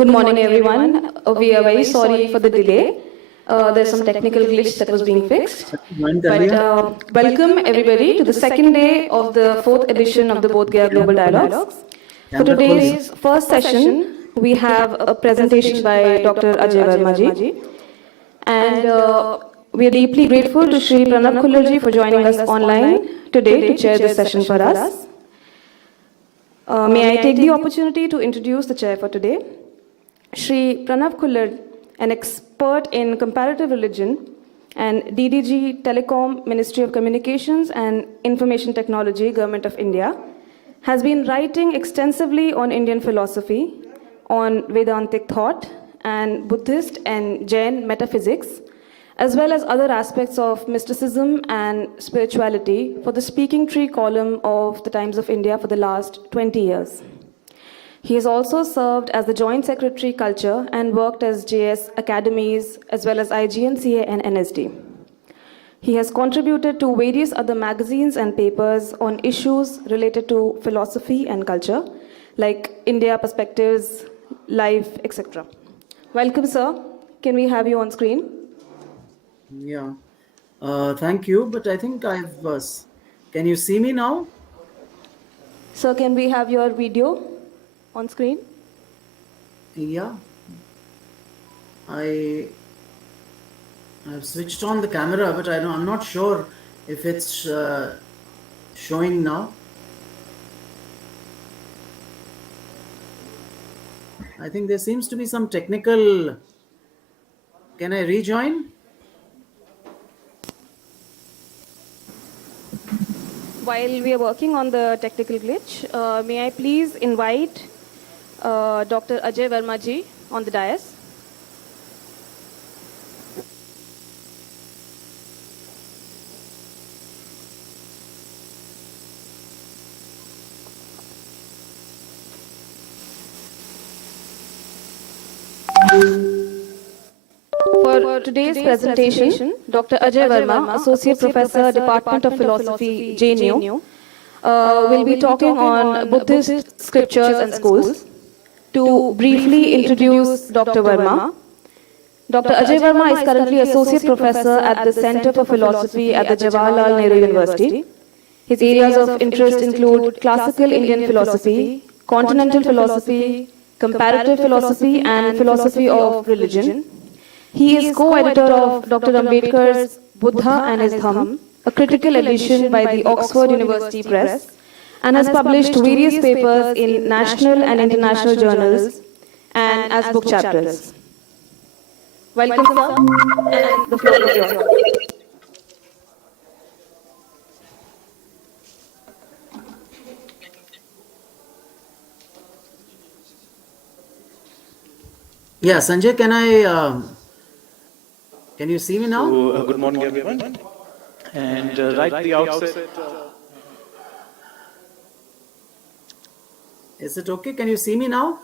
Good morning, everyone. We are very sorry for the delay. There's some technical glitch that was being fixed. But welcome, everybody, to the second day of the fourth edition of the Bodh Gaya Global Dialogues. For today's first session, we have a presentation by Dr. Ajay Verma ji. And we are deeply grateful to Shri Pranab Khullarji for joining us online today to chair this session for us. May I take the opportunity to introduce the chair for today? Shri Pranav Khullar, an expert in comparative religion and DDG Telecom, Ministry of Communications and Information Technology, Government of India, has been writing extensively on Indian philosophy, on Vedantic thought, and Buddhist and Jain metaphysics, as well as other aspects of mysticism and spirituality for the Speaking Tree column of the Times of India for the last 20 years. He has also served as the Joint Secretary Culture and worked as JS Academies as well as IGNCA and NSD. He has contributed to various other magazines and papers on issues related to philosophy and culture, like India Perspectives, Life, etc. Welcome, sir. Can we have you on screen? Yeah. Thank you, but I think I've... can you see me now? Sir, can we have your video on screen? Yeah. I've switched on the camera, but I'm not sure if it's showing now. I think there seems to be some technical... Can I rejoin? While we are working on the technical glitch, may I please invite Dr. Ajay Verma ji on the dais. For today's presentation, Dr. Ajay Verma, Associate Professor, Department of Philosophy, JNU, will be talking on Buddhist scriptures and schools. To briefly introduce Dr. Verma, Dr. Ajay Verma is currently Associate Professor at the Center for Philosophy at the Jawaharlal Nehru University. His areas of interest include classical Indian philosophy, continental philosophy, comparative philosophy, and philosophy of religion. He is co-editor of Dr. Ambedkar's Buddha and His Dham, a critical edition by the Oxford University Press, and has published various papers in national and international journals and as book chapters. Welcome, sir, and the floor is yours. Yeah, Sanjay, can you see me now? So, good morning, everyone. And right at the outset, Is it okay? Can you see me now?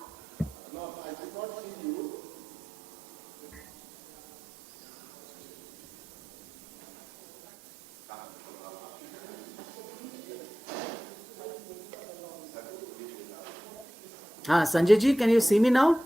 Sanjay ji, can you see me now?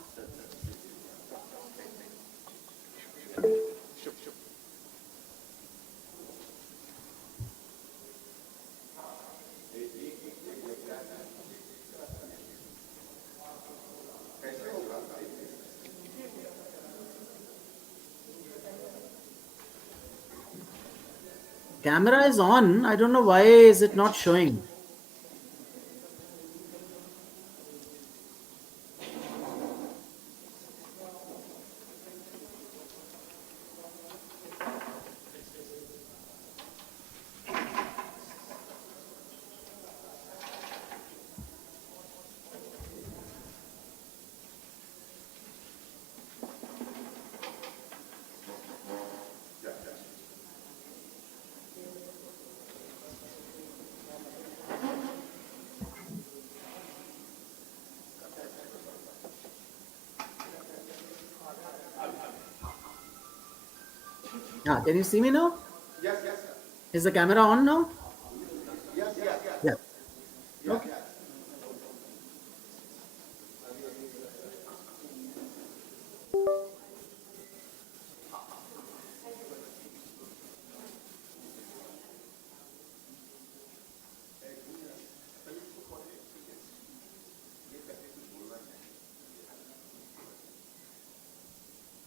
Camera is on. I don't know why is it not showing. Can you see me now? Yes, yes, sir. Is the camera on now? Yes, yes, Yeah. yes. Okay.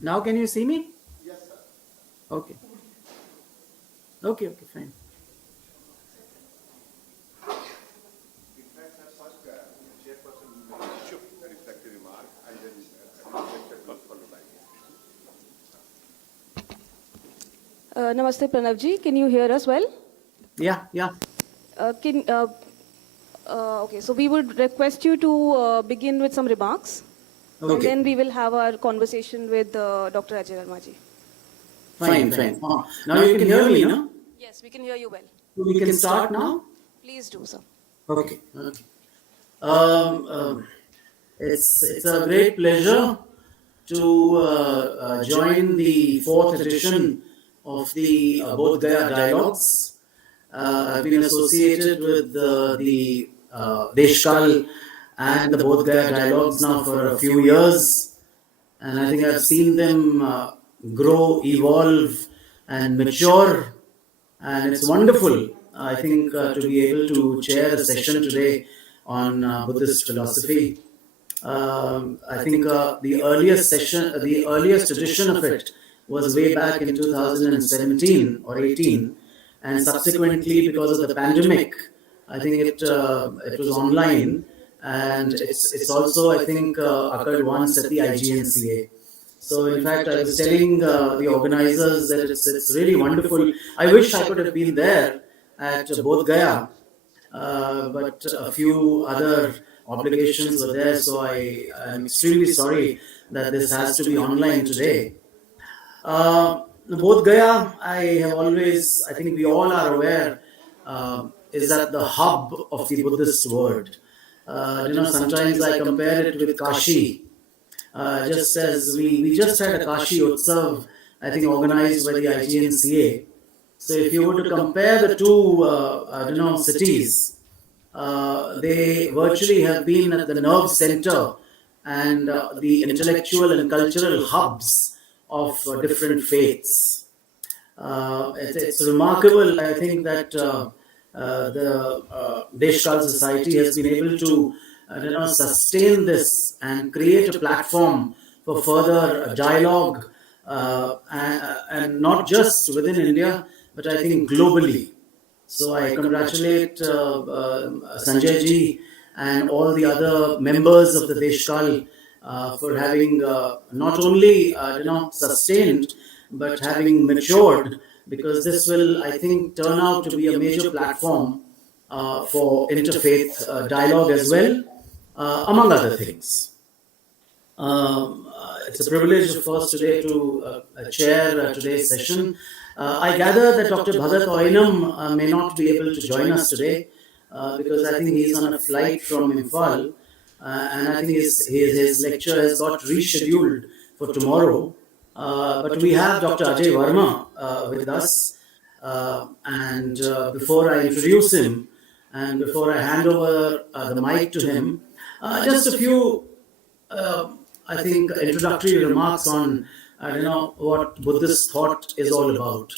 Now can you see me? Yes, sir. Okay. Okay, fine. In fact, sir, first, chairperson will issue a reflective remark and then reflected will follow by. Namaste Pranavji, can you hear us well? Yeah. Okay, so we would request you to begin with some remarks. And Okay. then we will have our conversation with Dr. Ajay Verma ji. Fine. Now you can hear me, no? Yes, we can hear you well. We can start now? Please do so. Okay. It's a great pleasure to join the fourth edition of the Bodh Gaya Dialogues. I've been associated with the Deshkal and the Bodh Gaya Dialogues now for a few years, and I think I've seen them grow, evolve, and mature, and it's wonderful. I think to be able to chair a session today on Buddhist philosophy. I think the earliest edition of it was way back in 2017 or 18, and subsequently, because of the pandemic, I think it was online, and it's also, I think, occurred once at the IGNCA. So in fact, I was telling the organizers that it's really wonderful. I wish I could have been there at Bodh Gaya, but a few other obligations were there, so I'm extremely sorry that this has to be online today. Bodh Gaya, I think we all are aware, is at the hub of the Buddhist world. Sometimes I compare it with Kashi. Just as we just had a Kashi Utsav, I think organized by the IGNCA. So if you were to compare the two, cities, they virtually have been at the nerve center and the intellectual and cultural hubs of different faiths. It's remarkable, I think, that the Deshkal Society has been able to sustain this and create a platform for further dialogue, and not just within India, but I think globally. So I congratulate Sanjay ji and all the other members of the Deshkal for having not only sustained, but having matured, because this will, I think, turn out to be a major platform for interfaith dialogue as well, among other things. It's a privilege, of course, today to chair today's session. I gather that Dr. Bhagat Oinam may not be able to join us today because I think he's on a flight from Imphal, and I think his lecture has got rescheduled for tomorrow. But we have Dr. Ajay Verma with us, and before I introduce him and before I hand over the mic to him, just a few, I think, introductory remarks on what Buddhist thought is all about.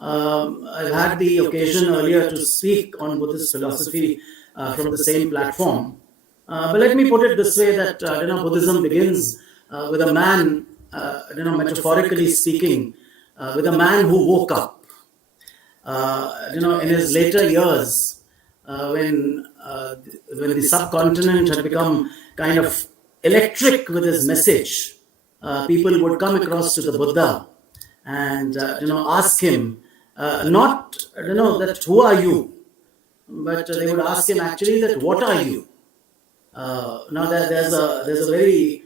I've had the occasion earlier to speak on Buddhist philosophy from the same platform. But let me put it this way, that Buddhism begins with a man, metaphorically speaking, with a man who woke up. In his later years, when the subcontinent had become kind of electric with his message, people would come across to the Buddha and ask him, not that who are you, but they would ask him actually that what are you. Now there's a very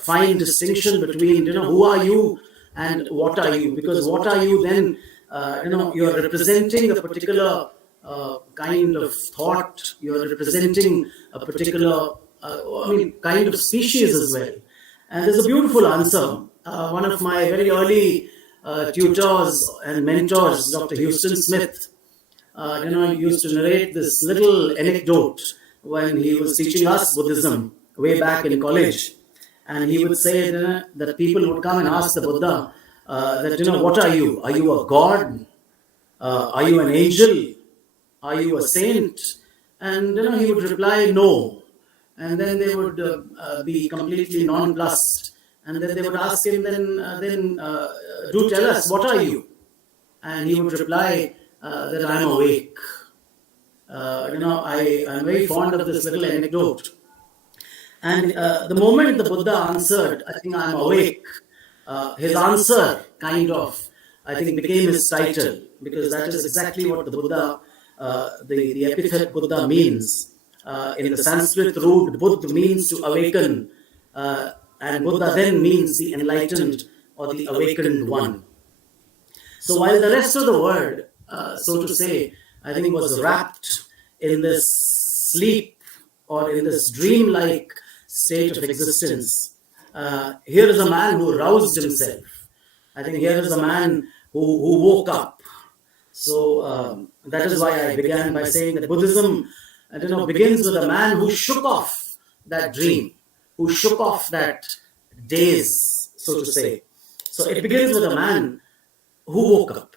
fine distinction between who are you and what are you, because what are you, then you're representing a particular kind of thought, you're representing a particular kind of species as well. And there's a beautiful answer. One of my very early tutors and mentors, Dr. Houston Smith, used to narrate this little anecdote when he was teaching us Buddhism way back in college. And he would say that people would come and ask the Buddha that, what are you? Are you a god? Are you an angel? Are you a saint? And he would reply, no. And then they would be completely nonplussed And then they would ask him, do tell us, what are you? And he would reply that I'm awake. I'm very fond of this little anecdote. And the moment the Buddha answered, I think I'm awake, his answer I think became his title, because that is exactly what the Buddha, the epithet Buddha means. In the Sanskrit root, Buddha means to awaken, and Buddha then means the enlightened or the awakened one. So while the rest of the world, so to say, I think was wrapped in this sleep or in this dreamlike state of existence, here is a man who roused himself. I think here is a man who woke up. So that is why I began by saying that Buddhism, begins with a man who shook off that dream, who shook off that daze, so to say. So it begins with a man who woke up.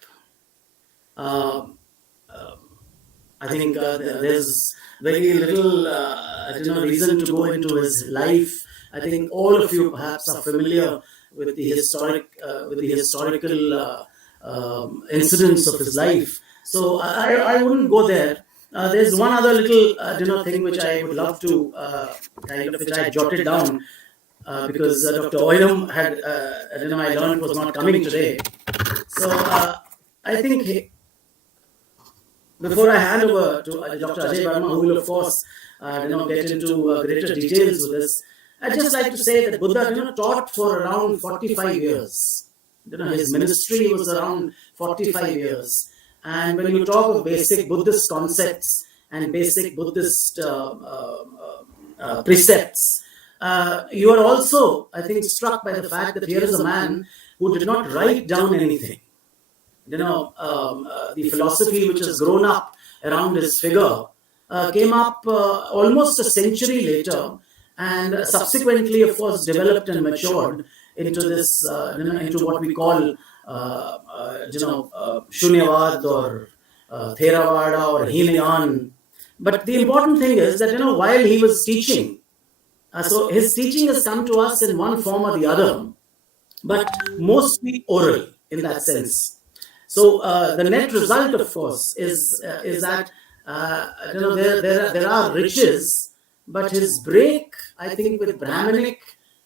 I think there's very little, reason to go into his life. I think all of you perhaps are familiar with the historical incidents of his life. So I wouldn't go there. There's one other little, thing which I would love to which I jotted down because Dr. Oinam had, I learned was not coming today. So I think before I hand over to Dr. Ajay Verma, who will of course, get into greater details with this, I'd just like to say that Buddha, taught for around 45 years. His ministry was around 45 years. And when you talk of basic Buddhist concepts and basic Buddhist precepts, you are also, I think, struck by the fact that here is a man who did not write down anything. The philosophy which has grown up around his figure came up almost a century later, and subsequently, of course, developed and matured into this, into what we call, Shunyavad or Theravada or Hinayan. But the important thing is that, while he was teaching, so his teaching has come to us in one form or the other, but mostly oral in that sense. So the net result, of course, is that there are riches, but his break, I think, with Brahmanic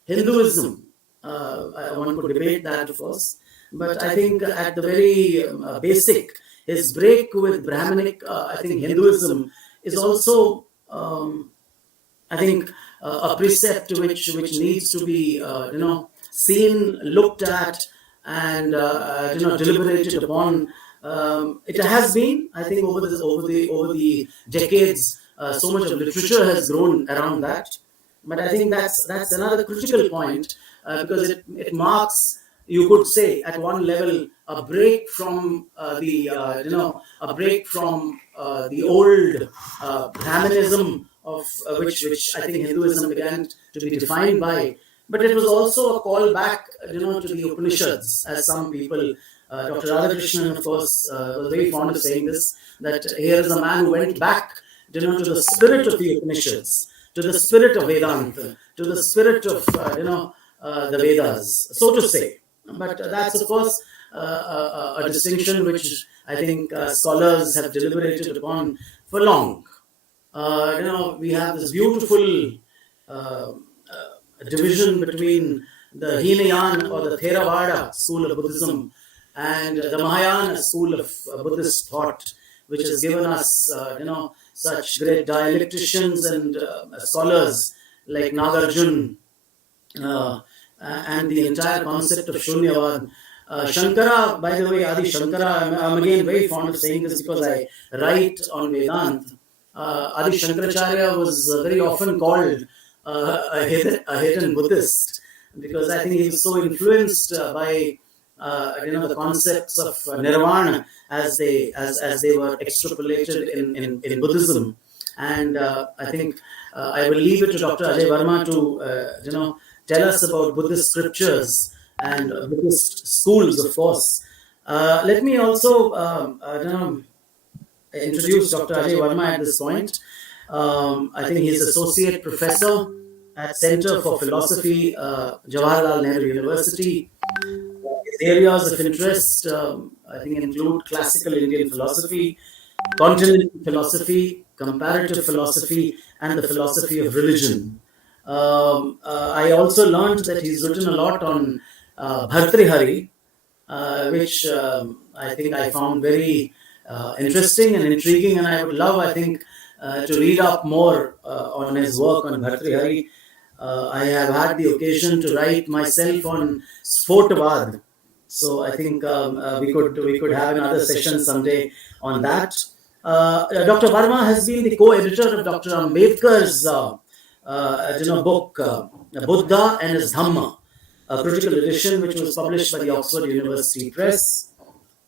Hinduism, one could debate that, of course, but I think at the very basic, his break with Brahmanic, I think, Hinduism is also, I think, a precept which needs to be, seen, looked at, and deliberated upon. It has been, I think, over the decades, so much of literature has grown around that. But I think that's another critical point, because it marks, you could say, at one level, a break from the old Brahmanism of which I think Hinduism began to be defined by. But it was also a call back, to the Upanishads, as some people, Dr. Radhakrishnan, of course, was very fond of saying this, that here is a man who went back, to the spirit of the Upanishads, to the spirit of Vedanta, to the spirit of, the Vedas, so to say. But that's, of course, a distinction which I think scholars have deliberated upon for long. We have this beautiful division between the Hinayan or the Theravada school of Buddhism and the Mahayana school of Buddhist thought, which has given us, such great dialecticians and scholars like Nagarjuna and the entire concept of Shunyavad. Shankara, by the way, Adi Shankara, I'm again very fond of saying this because I write on Vedanta. Adi Shankaracharya was very often called a hidden Buddhist, because I think he was so influenced by the concepts of nirvana as they were extrapolated in Buddhism. And I think I will leave it to Dr. Ajay Verma to tell us about Buddhist scriptures and Buddhist schools, of course. Let me also introduce Dr. Ajay Verma at this point. I think he's associate professor at Center for Philosophy, Jawaharlal Nehru University. His areas of interest, I think, include classical Indian philosophy, continental philosophy, comparative philosophy, and the philosophy of religion. I also learned that he's written a lot on Bhartrihari, which I think I found very interesting and intriguing, and I would love, I think, to read up more on his work on Bhartrihari. I have had the occasion to write myself on Sphotavad, so I think we could have another session someday on that. Dr. Verma has been the co-editor of Dr. Ambedkar's book, Buddha and his Dhamma, a critical edition which was published by the Oxford University Press.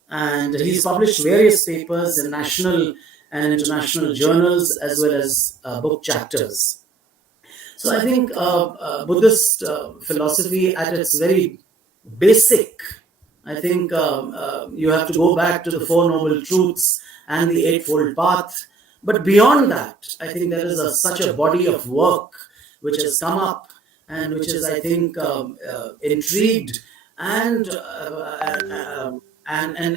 And he's published various papers in national and international journals as well as book chapters. So I think Buddhist philosophy at its very basic, I think you have to go back to the Four Noble Truths and the Eightfold Path. But beyond that, I think there is such a body of work which has come up and which is, I think, intrigued and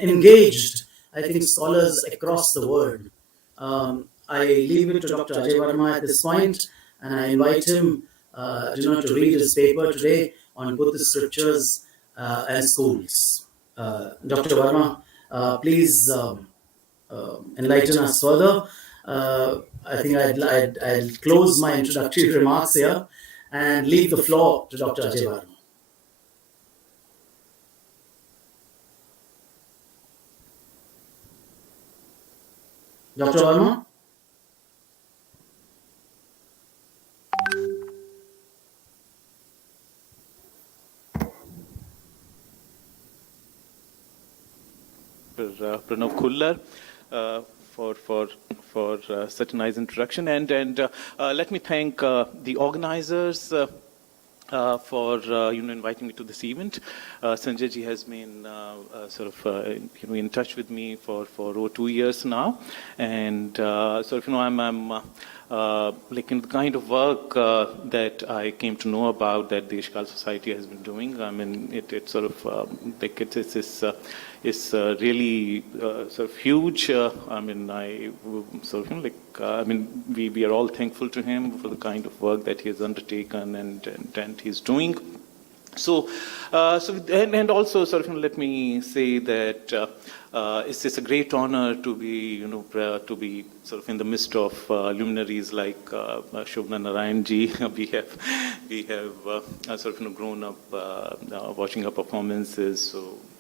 engaged, I think, scholars across the world. I leave it to Dr. Ajay Verma at this point, and I invite him to read his paper today on Buddhist scriptures and schools. Dr. Verma, please enlighten us further. I think I'll close my introductory remarks here and leave the floor to Dr. Ajay Verma. Dr. Verma? Pranav Khullar for such a nice introduction, and let me thank the organizers for inviting me to this event. Sanjay ji has been in touch with me for over 2 years now, and I'm like in the kind of work that I came to know about that the Ishkal Society has been doing. I mean, it's sort of like it's really sort of huge. I mean, we are all thankful to him for the kind of work that he has undertaken and he's doing. So also sort of let me say that it's a great honor to be to be sort of in the midst of luminaries like Shobhana Narayan ji. We have sort of grown up watching her performances.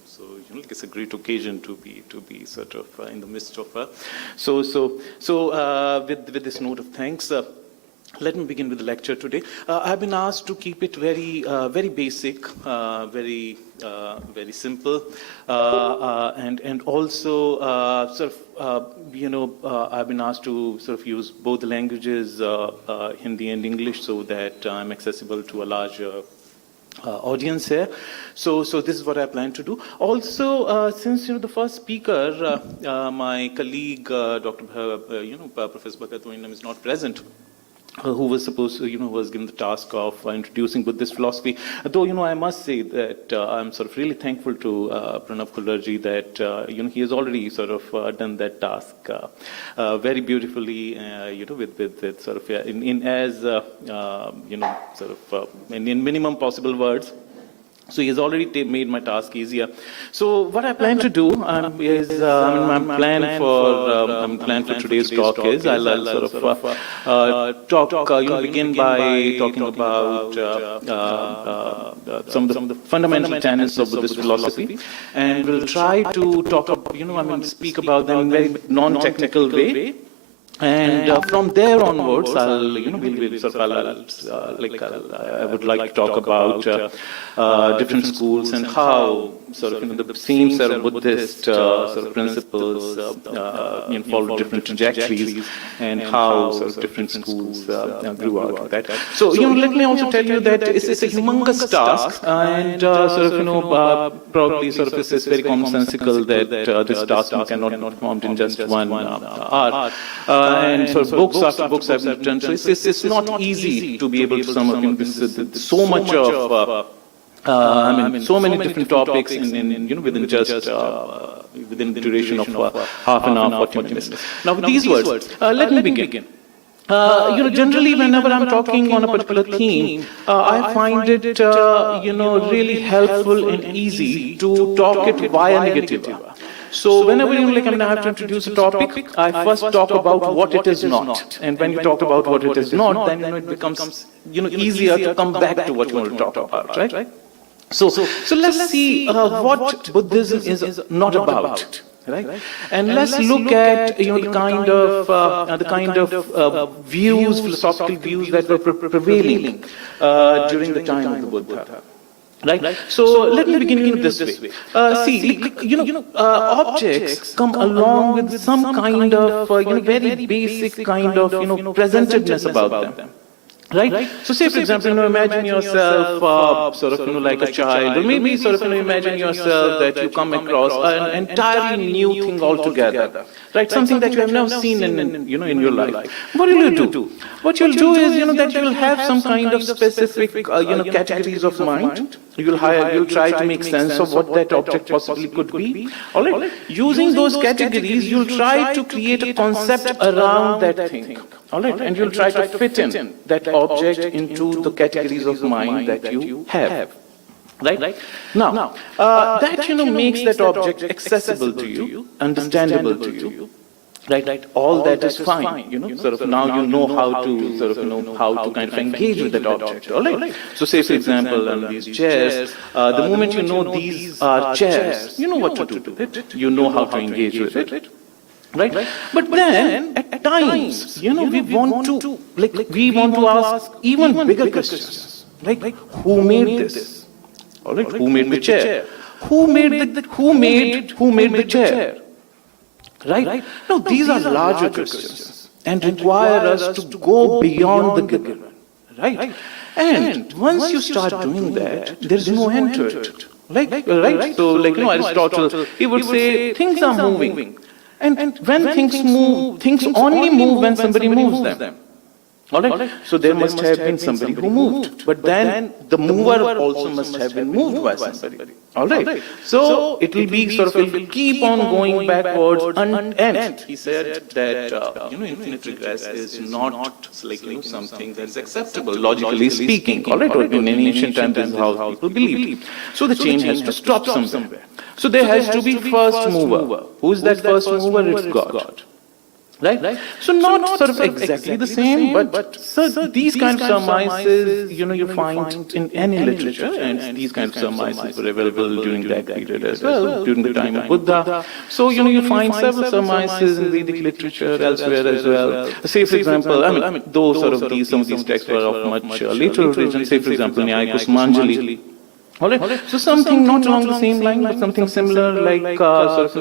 So it's a great occasion to be sort of in the midst of her. So with this note of thanks. Let me begin with the lecture today. I've been asked to keep it very basic, very simple, and also I've been asked to sort of use both the languages, Hindi and English, so that I'm accessible to a larger audience here. So this is what I plan to do. Also, since the first speaker, my colleague, Dr. Professor Bhagat Oinam is not present, who was supposed to, was given the task of introducing Buddhist philosophy. Though, I must say that I'm sort of really thankful to Pranav Khullar ji that, he has already sort of done that task very beautifully, with sort of, in minimum possible words. So he has already made my task easier. So what I plan to do is, my plan for today's talk is I'll sort of begin by talking about some of the fundamental tenets of Buddhist philosophy, and we'll try to speak about them in a very non-technical way. And from there onwards, I would like to talk about different schools and how sort of the same sort of Buddhist sort of principles follow different trajectories, and how sort of different schools grew out of that. So let me also tell you that it's a humongous task, and probably sort of it's very commonsensical that this task cannot be performed in just 1 hour. and so books after books I've written. So it's not easy to be able to sum up in this, so much of, so many different topics within just within the duration of half an hour, 40 minutes. Now, with these words, let me begin. Generally, whenever I'm talking on a particular theme, I find it, really helpful and easy to talk it via negative. So whenever I have to introduce a topic, I first talk about what it is not. And when you talk about what it is not, then it becomes easier to come back to what you want to talk about, right? So let's see what Buddhism is not about. Right, and let's look at the kind of views, philosophical views that were prevailing during the time of the Buddha. Right. So let me begin this way. Objects come along with some kind of very basic kind of presentedness about them. Right? So say, for example, imagine yourself like a child, or maybe imagine yourself that you come across an entirely new thing altogether. Right? Something that you have never seen in your life. What will you do? What you'll do is, that you'll have some kind of specific, categories of mind. You'll try to make sense of what that object possibly could be. All right? Using those categories, you'll try to create a concept around that thing. All right? And you'll try to fit in that object into the categories of mind that you have. Right? Now, that makes that object accessible to you, understandable to you. Right? All that is fine. Now you know how to how to kind of engage with that object. All right? So say, for example, on these chairs, the moment you know these are chairs, you know what to do with it. You know how to engage with it. Right? But then, at times, we want to ask even bigger questions. Like, who made this? All right? Who made the chair? Who made the chair? Right? Now, these are larger questions and require us to go beyond the given. Right? And once you start doing that, there is no end to it. Right? So, Aristotle, he would say, things are moving. And when things move, things only move when somebody moves them. All right? So there must have been somebody who moved. But then the mover also must have been moved by somebody. All right? So it will be it will keep on going backwards. And he said that, infinite regress is not something that's acceptable, logically speaking. All right? Or in ancient times, this is how people believed. So the chain has to stop somewhere. So there has to be first mover. Who is that first mover? It's God. Right? So not exactly the same, but these kind of surmises, you find in any literature, and these kind of surmises were available during that period as well, during the time of Buddha. So, you find several surmises in Vedic literature elsewhere as well. Say, for example, though some of these texts were of much later origin, say, for example, Nyaya Kusumanjali. All right. So something not along the same line, but something similar, like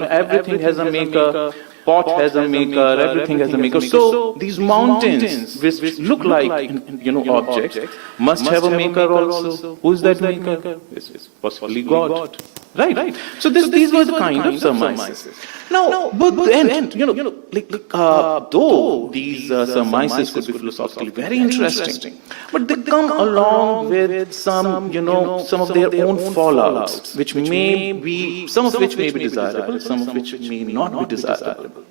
everything has a maker, pot has a maker, everything has a maker. So these mountains, which look like objects, must have a maker also. Who is that maker? It's possibly God. Right. So these were the kind of surmises. Now, but then, though these surmises could be philosophically very interesting, but they come along with some of their own fallouts, which may be, some of which may be desirable, some of which may not be desirable.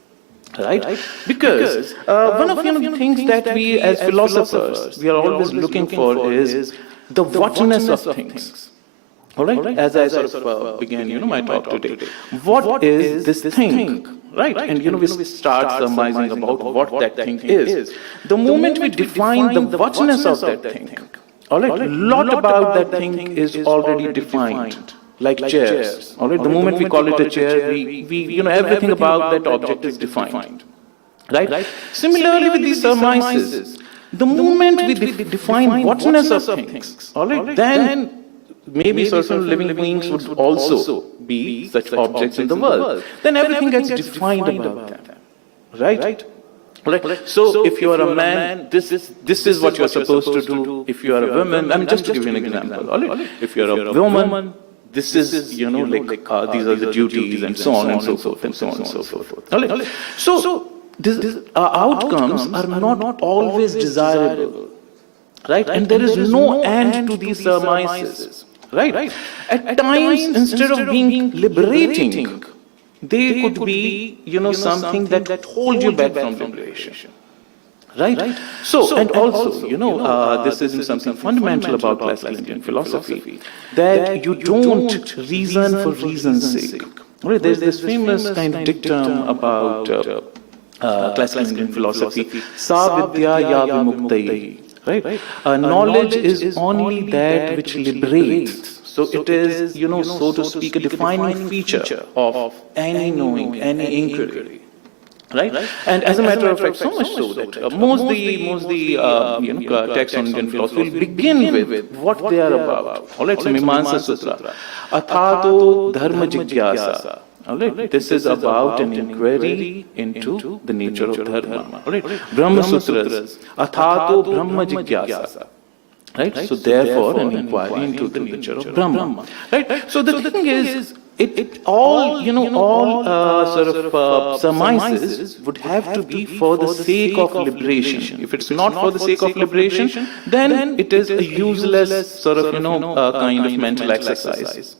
Right? Because one of the things that we as philosophers, we are always looking for is the whatness of things. All right? As I began, my talk today. What is this thing? Right? And, we start surmising about what that thing is. The moment we define the whatness of that thing, all right, a lot about that thing is already defined. Like chairs. All right? The moment we call it a chair, we everything about that object is defined. Right? Similarly with these surmises, the moment we define whatness of things, all right, then maybe certain living beings would also be such objects in the world. Then everything gets defined about them. Right? So if you are a man, this is what you are supposed to do. If you are a woman, just to give you an example. All right? If you are a woman, this is, these are the duties and so on and so forth and so on and so forth. All right? So outcomes are not always desirable, right? And there is no end to these surmises, right? At times, instead of being liberating, they could be, something that hold you back from liberation. Right? So, and also, this isn't something fundamental about classical Indian philosophy, that you don't reason for reason's sake. Right? There's this famous kind of dictum about classical Indian philosophy, sa vidya ya vimuktai. Right? Knowledge is only that which liberates. So it is, so to speak, a defining feature of any knowing, any inquiry. Right? And as a matter of fact, so much so that most the texts on Indian philosophy will begin with what they are about. All right, so Mimamsa Sutra, Athato Dharma Jigyasa. All right, this is about an inquiry into the nature of dharma. All right, Brahma Sutras, Athato Brahma Jigyasa. Right? So therefore, an inquiry into the nature of Brahma. Right? So the thing is, all surmises would have to be for the sake of liberation. If it's not for the sake of liberation, then it is a useless kind of mental exercise.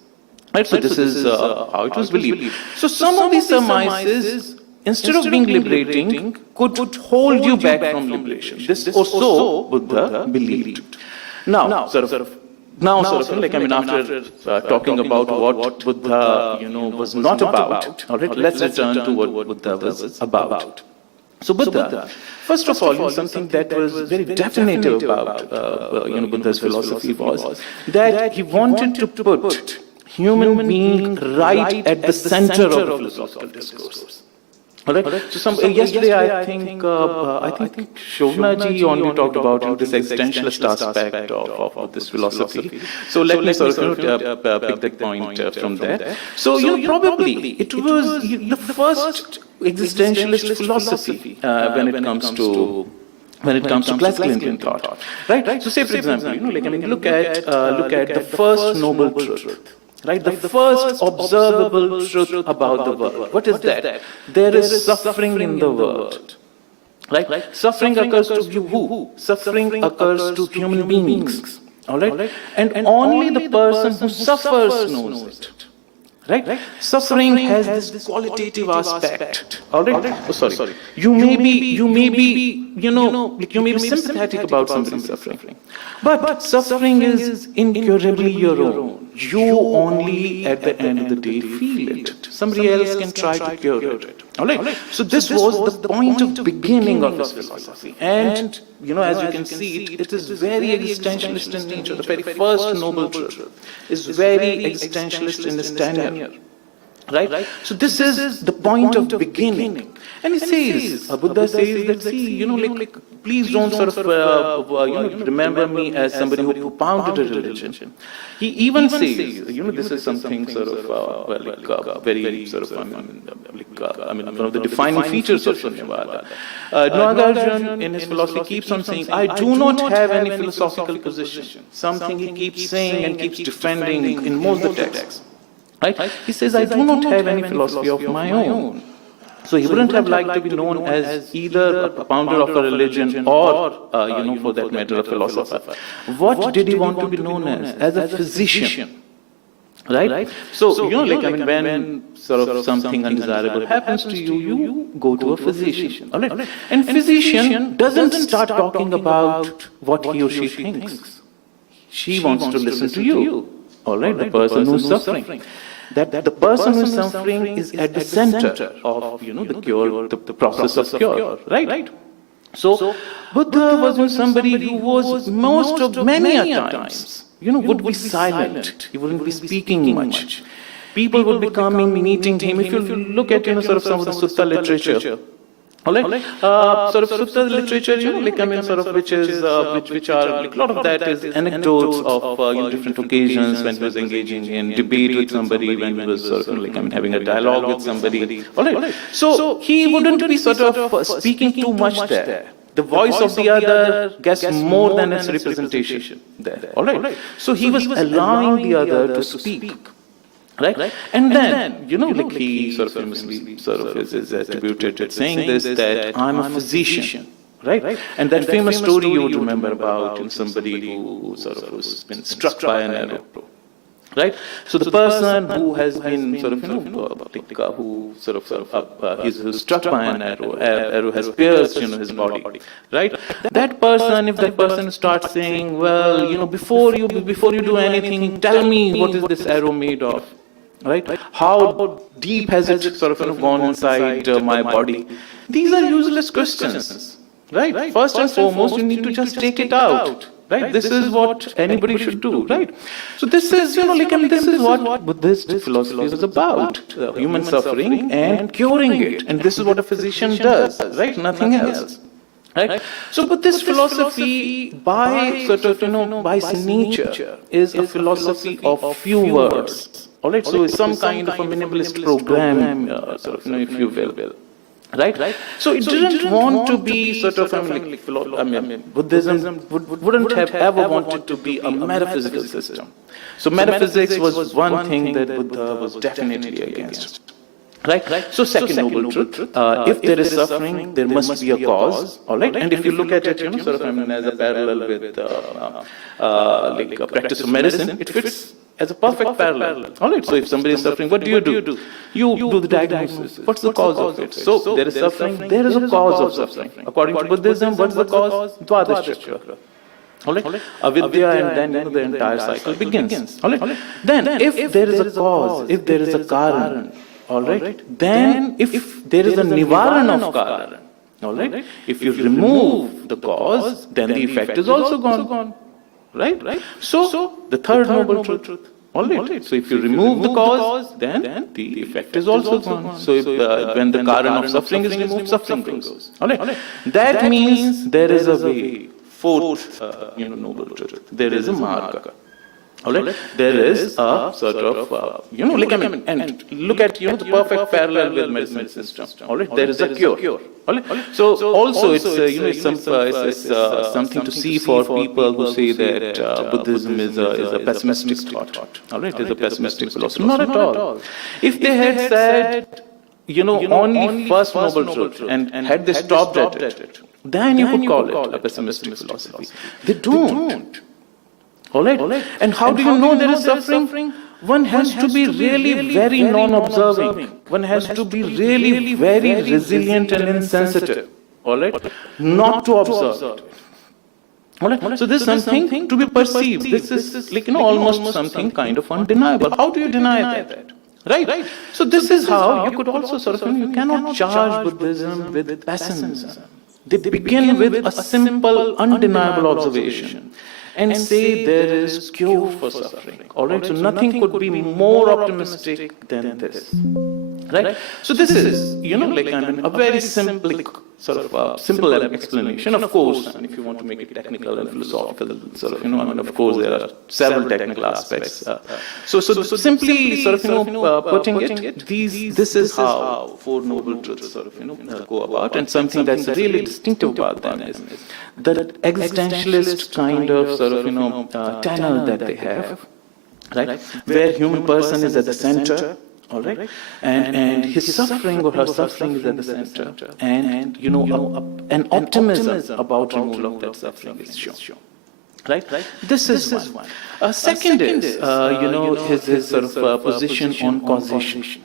Right? So this is how it was believed. So some of these surmises, instead of being liberating, could hold you back from liberation. This also Buddha believed. Now, after talking about what Buddha, was not about, all right, let's return to what Buddha was about. So Buddha, first of all, something that was very definitive about, Buddha's philosophy was that he wanted to put human being right at the center of the philosophical discourse. All right. So yesterday, I think Shobhana-ji only talked about this existentialist aspect of this philosophy. So let me pick that point from there. So probably it was the first existentialist philosophy when it comes to classical Indian thought, right? So say for example, look at the first noble truth. Right, the first observable truth about the world. What is that? There is suffering in the world. Right? Suffering occurs to who? Suffering occurs to human beings. All right? And only the person who suffers knows it. Right? Suffering has this qualitative aspect. All right? Oh, sorry. You may be sympathetic about somebody's suffering. But suffering is incurably your own. You only at the end of the day feel it. Somebody else can try to cure it. All right? So this was the point of beginning of his philosophy. And, as you can see, it is very existentialist in nature. The very first noble truth is very existentialist in its tenure. Right? So this is the point of beginning. And he says, Buddha says that, please don't remember me as somebody who propounded a religion. He even says, this is something very one of the defining features of Shunyavada. Nagarjuna in his philosophy keeps on saying, I do not have any philosophical position. Something he keeps saying and keeps defending in most of the texts. Right? He says, I do not have any philosophy of my own. So he wouldn't have liked to be known as either a propounder of a religion or, for that matter, a philosopher. What did he want to be known as? As a physician. Right? So, when something undesirable happens to you, you go to a physician. All right? And physician doesn't start talking about what he or she thinks. She wants to listen to you. All right? The person who's suffering. That the person who is suffering is at the center of the cure, the process of cure, right? So Buddha wasn't somebody who was many times would be silent. He wouldn't be speaking much. People would be coming, meeting him. If you look at some of the sutta literature. All right. Sutta literature, which are a lot of that is anecdotes of different occasions when he was engaging in debate with somebody, when he was having a dialogue with somebody. All right. So he wouldn't be speaking too much there. The voice of the other gets more than its representation there. All right. So he was allowing the other to speak. Right? And then, like he sort of famously is attributed to saying this, that I'm a physician. Right? And that famous story you would remember about somebody who sort of has been struck by an arrow. Right? So the person who has been sort of, who sort of, he's struck by an arrow has pierced, his body. Right? That person, if that person starts saying, well, before you do anything, tell me what is this arrow made of? Right? How deep has it sort of gone inside my body? These are useless questions. Right? First and foremost, you need to just take it out. Right? This is what anybody should do. Right? So this is, this is what Buddhist philosophy is about. Human suffering and curing it. And this is what a physician does. Right? Nothing else. Right? So Buddhist philosophy, by sort of, by its nature, is a philosophy of few words. All right? So it's some kind of a minimalist program, sort of, if you will. Right? So it didn't want to be sort of, Buddhism wouldn't have ever wanted to be a metaphysical system. So metaphysics was one thing that Buddha was definitely against. Right? So second noble truth, if there is suffering, there must be a cause. All right? And if you look at it, sort of, as a parallel with like a practice of medicine, it fits as a perfect parallel. All right? So if somebody is suffering, what do? You do the diagnosis. What's the cause of it? So there is suffering, there is a cause of suffering. According to Buddhism, what's the cause? Dvadash chakra. All right? Avidya, and then the entire cycle begins. All right? Then if there is a cause, if there is a karan, all right, then if there is a nivaran of karan, all right, if you remove the cause, then the effect is also gone. Right? So the third noble truth. All right. So if you remove the cause, then the effect is also gone. So if, when the karan of suffering is removed, suffering goes. All right. That means there is a way. Fourth, noble truth. There is a marga. All right. There is a sort of, and look at, the perfect parallel with medicine system. All right. There is a cure. All right. So also it's, it's something to see for people who say that Buddhism is a pessimistic thought. All right. It is a pessimistic philosophy. Not at all. If they had said, only first noble truth, and had they stopped at it, then you could call it a pessimistic philosophy. They don't. All right. And how do you know there is suffering? One has to be really very non-observing. One has to be really very resilient and insensitive. All right. Not to observe it. All right. So this is something to be perceived. This is like, almost something kind of undeniable. How do you deny that? Right. So this is how you could also sort of, you cannot charge Buddhism with pessimism. They begin with a simple, undeniable observation and say there is cure for suffering. All right, so nothing could be more optimistic than this. Right? So this is, a very simple, simple explanation. Of course, and if you want to make it technical and philosophical, of course, there are several technical aspects. So simply, putting it, this is how Four Noble Truths, go about, and something that's really distinctive about them is the existentialist kind of tenor that they have, right? Where human person is at the center. All right, and his suffering or her suffering is at the center, and an optimism about removal of that suffering is shown. Right. This is one. Second is his sort of position on causation.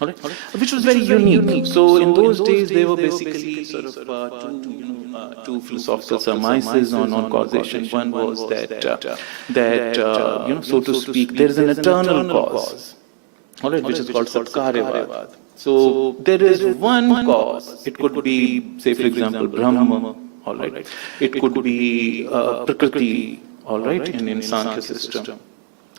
All right, which was very unique. So in those days, they were basically sort of two philosophical surmises on causation. One was that so to speak, there is an eternal cause. All right, which is called Satkaryavad. So there is one cause. It could be, say, for example, Brahma. All right. It could be Prakriti. All right, in Sankhya system.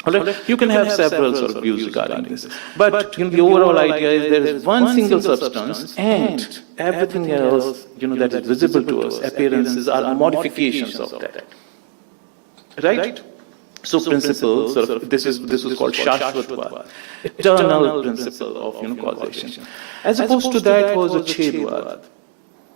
All right. You can have several sort of views regarding this, but the overall idea is there is one single substance, and everything else, that is visible to us, appearances are modifications of that. Right. So principle, this was called Shashvatvad, eternal principle of causation. As opposed to that was a Chedvad.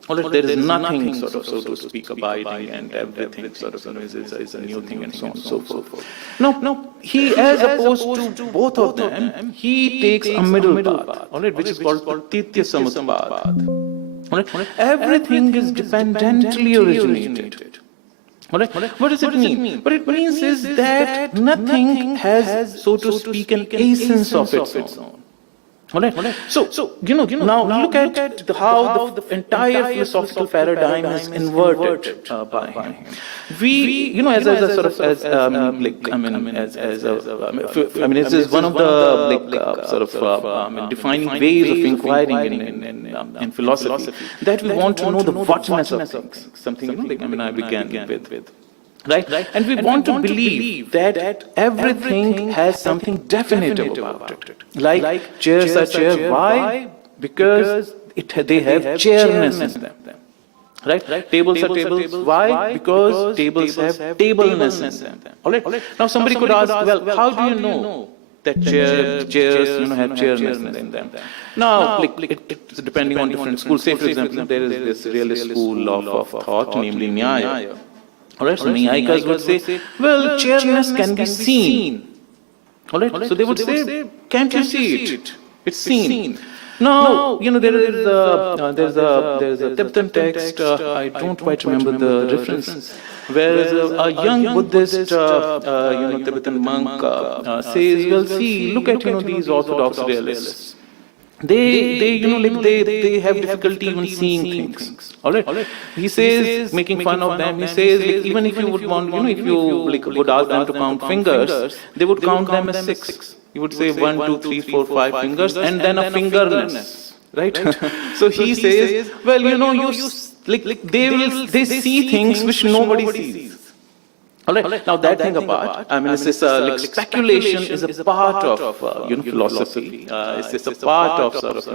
All right, there is nothing sort of, so to speak, abiding, and everything sort of, is a new thing, and so on and so forth. No, he, as opposed to both of them, he takes a middle path, all right, which is called Titya Samutpad. All right, everything is dependently originated. All right, what does it mean? What it means is that nothing has, so to speak, an essence of its own. All right. So now look at how the entire philosophical paradigm is inverted by him. We, as a sort of, this is one of the sort of defining ways of inquiring in philosophy, that we want to know the whatness of things. Something I began with. Right? And we want to believe that everything has something definitive about it. Like chairs are chairs. Why? Because they have chairness in them. Right? Tables are tables. Why? Because tables have tableness in them. All right? Now somebody could ask, well, how do you know that chairs have chairness in them? Now, it's depending on different schools. Say, for example, there is this realist school of thought, namely Nyaya. All right, so Nyayikas would say, well, chairness can be seen. All right, so they would say, can't you see it? It's seen. Now, there's a Tibetan text, I don't quite remember the reference, where a young Buddhist, Tibetan monk says, well, see, look at, these orthodox realists. They have difficulty even seeing things. All right. He says, making fun of them, he says, even if you would want, if you would ask them to count fingers, they would count them as 6. You would say 1, 2, 3, 4, 5 fingers, and then a fingerless. Right? So he says, well, they see things which nobody sees. All right. Now that thing apart, speculation is a part of philosophy. It's a part of sort of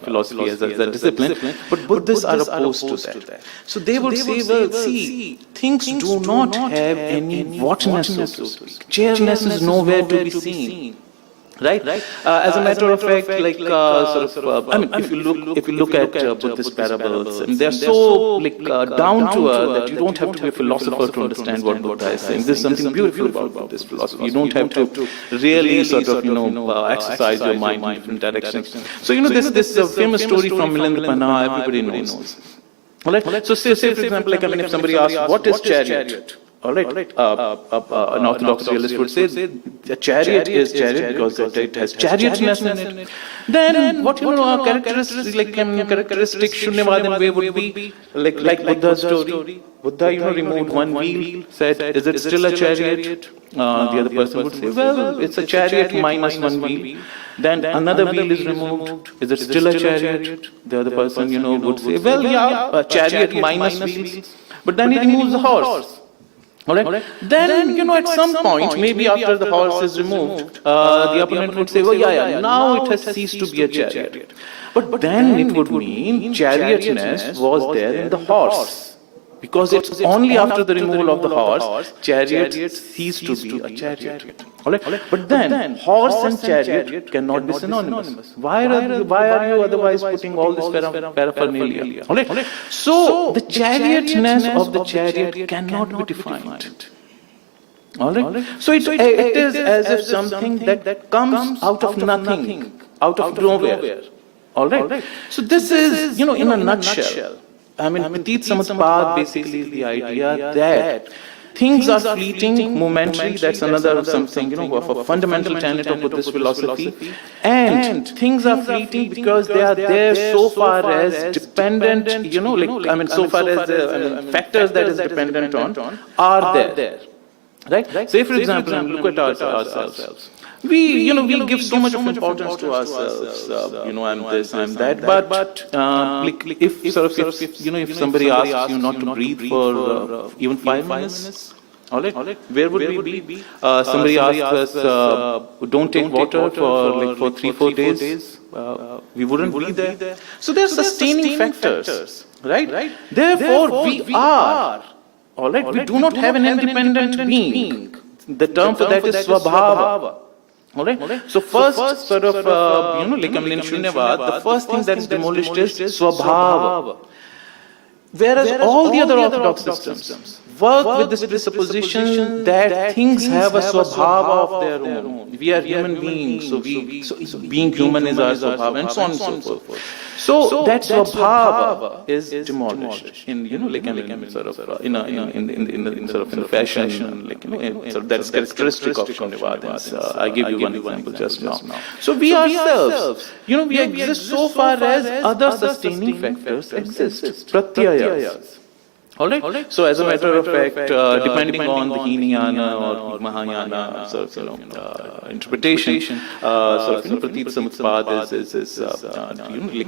philosophy as a discipline. But Buddhists are opposed to that. So they would say, well, see, things do not have any whatness, so to speak. Chairness is nowhere to be seen. Right? As a matter of fact, if you look at Buddhist parables, they're so down to earth that you don't have to be a philosopher to understand what Buddha is saying. There's something beautiful about Buddhist philosophy. You don't have to really sort of exercise your mind in different directions. So this famous story from Milindrapana, everybody knows. All right. So say for example, if somebody asks, what is chariot? All right. An orthodox realist would say a chariot is chariot because it has chariotness in it. Then what a characteristic Shunyavad way would be like Buddha's story. Buddha removed one wheel, said, is it still a chariot? The other person would say, well, it's a chariot minus one wheel. Then another wheel is removed. Is it still a chariot? The other person would say, well, yeah, a chariot minus wheels. But then he removes the horse. All right. Then, at some point, maybe after the horse is removed, the opponent would say, well, yeah, now it has ceased to be a chariot. But then it would mean chariotness was there in the horse. Because it's only after the removal of the horse, chariot ceased to be a chariot. All right. But then, horse and chariot cannot be synonymous. Why are you otherwise putting all this paraphernalia? All right. So, the chariotness of the chariot cannot be defined. All right. So, it is as if something that comes out of nothing, out of nowhere. All right. So, this is, in a nutshell. Patit Samutpad basically is the idea that things are fleeting, momentary, that's another something, of a fundamental tenet of Buddhist philosophy. And things are fleeting because they are there so far as dependent, so far as factors that is dependent on are there. Right? Say, for example, look at ourselves. We give so much of importance to ourselves, I'm this, I'm that, but if somebody asks you not to breathe for even 5 minutes, all right, where would we be? Somebody asks us, don't take water for 3-4 days, we wouldn't be there. So there are sustaining factors, right? Therefore, we are, all right, we do not have an independent being. The term for that is Swabhava. All right. So first, sort of, in Shunyavad, the first thing that is demolished is Swabhava. Whereas all the other orthodox systems work with this presupposition that things have a swabhava of their own. We are human beings, so being human is our swabhava, and so on and so forth. So that swabhava is demolished in sort of in the fashion sort of that's characteristic of Shunyavadins. I give you one example just now. So we ourselves, we exist so far as other sustaining factors exist, pratyayas. All right. So, as a matter of fact, depending on the Hinayana or Mahayana sort of interpretation, Pratit Samutpad is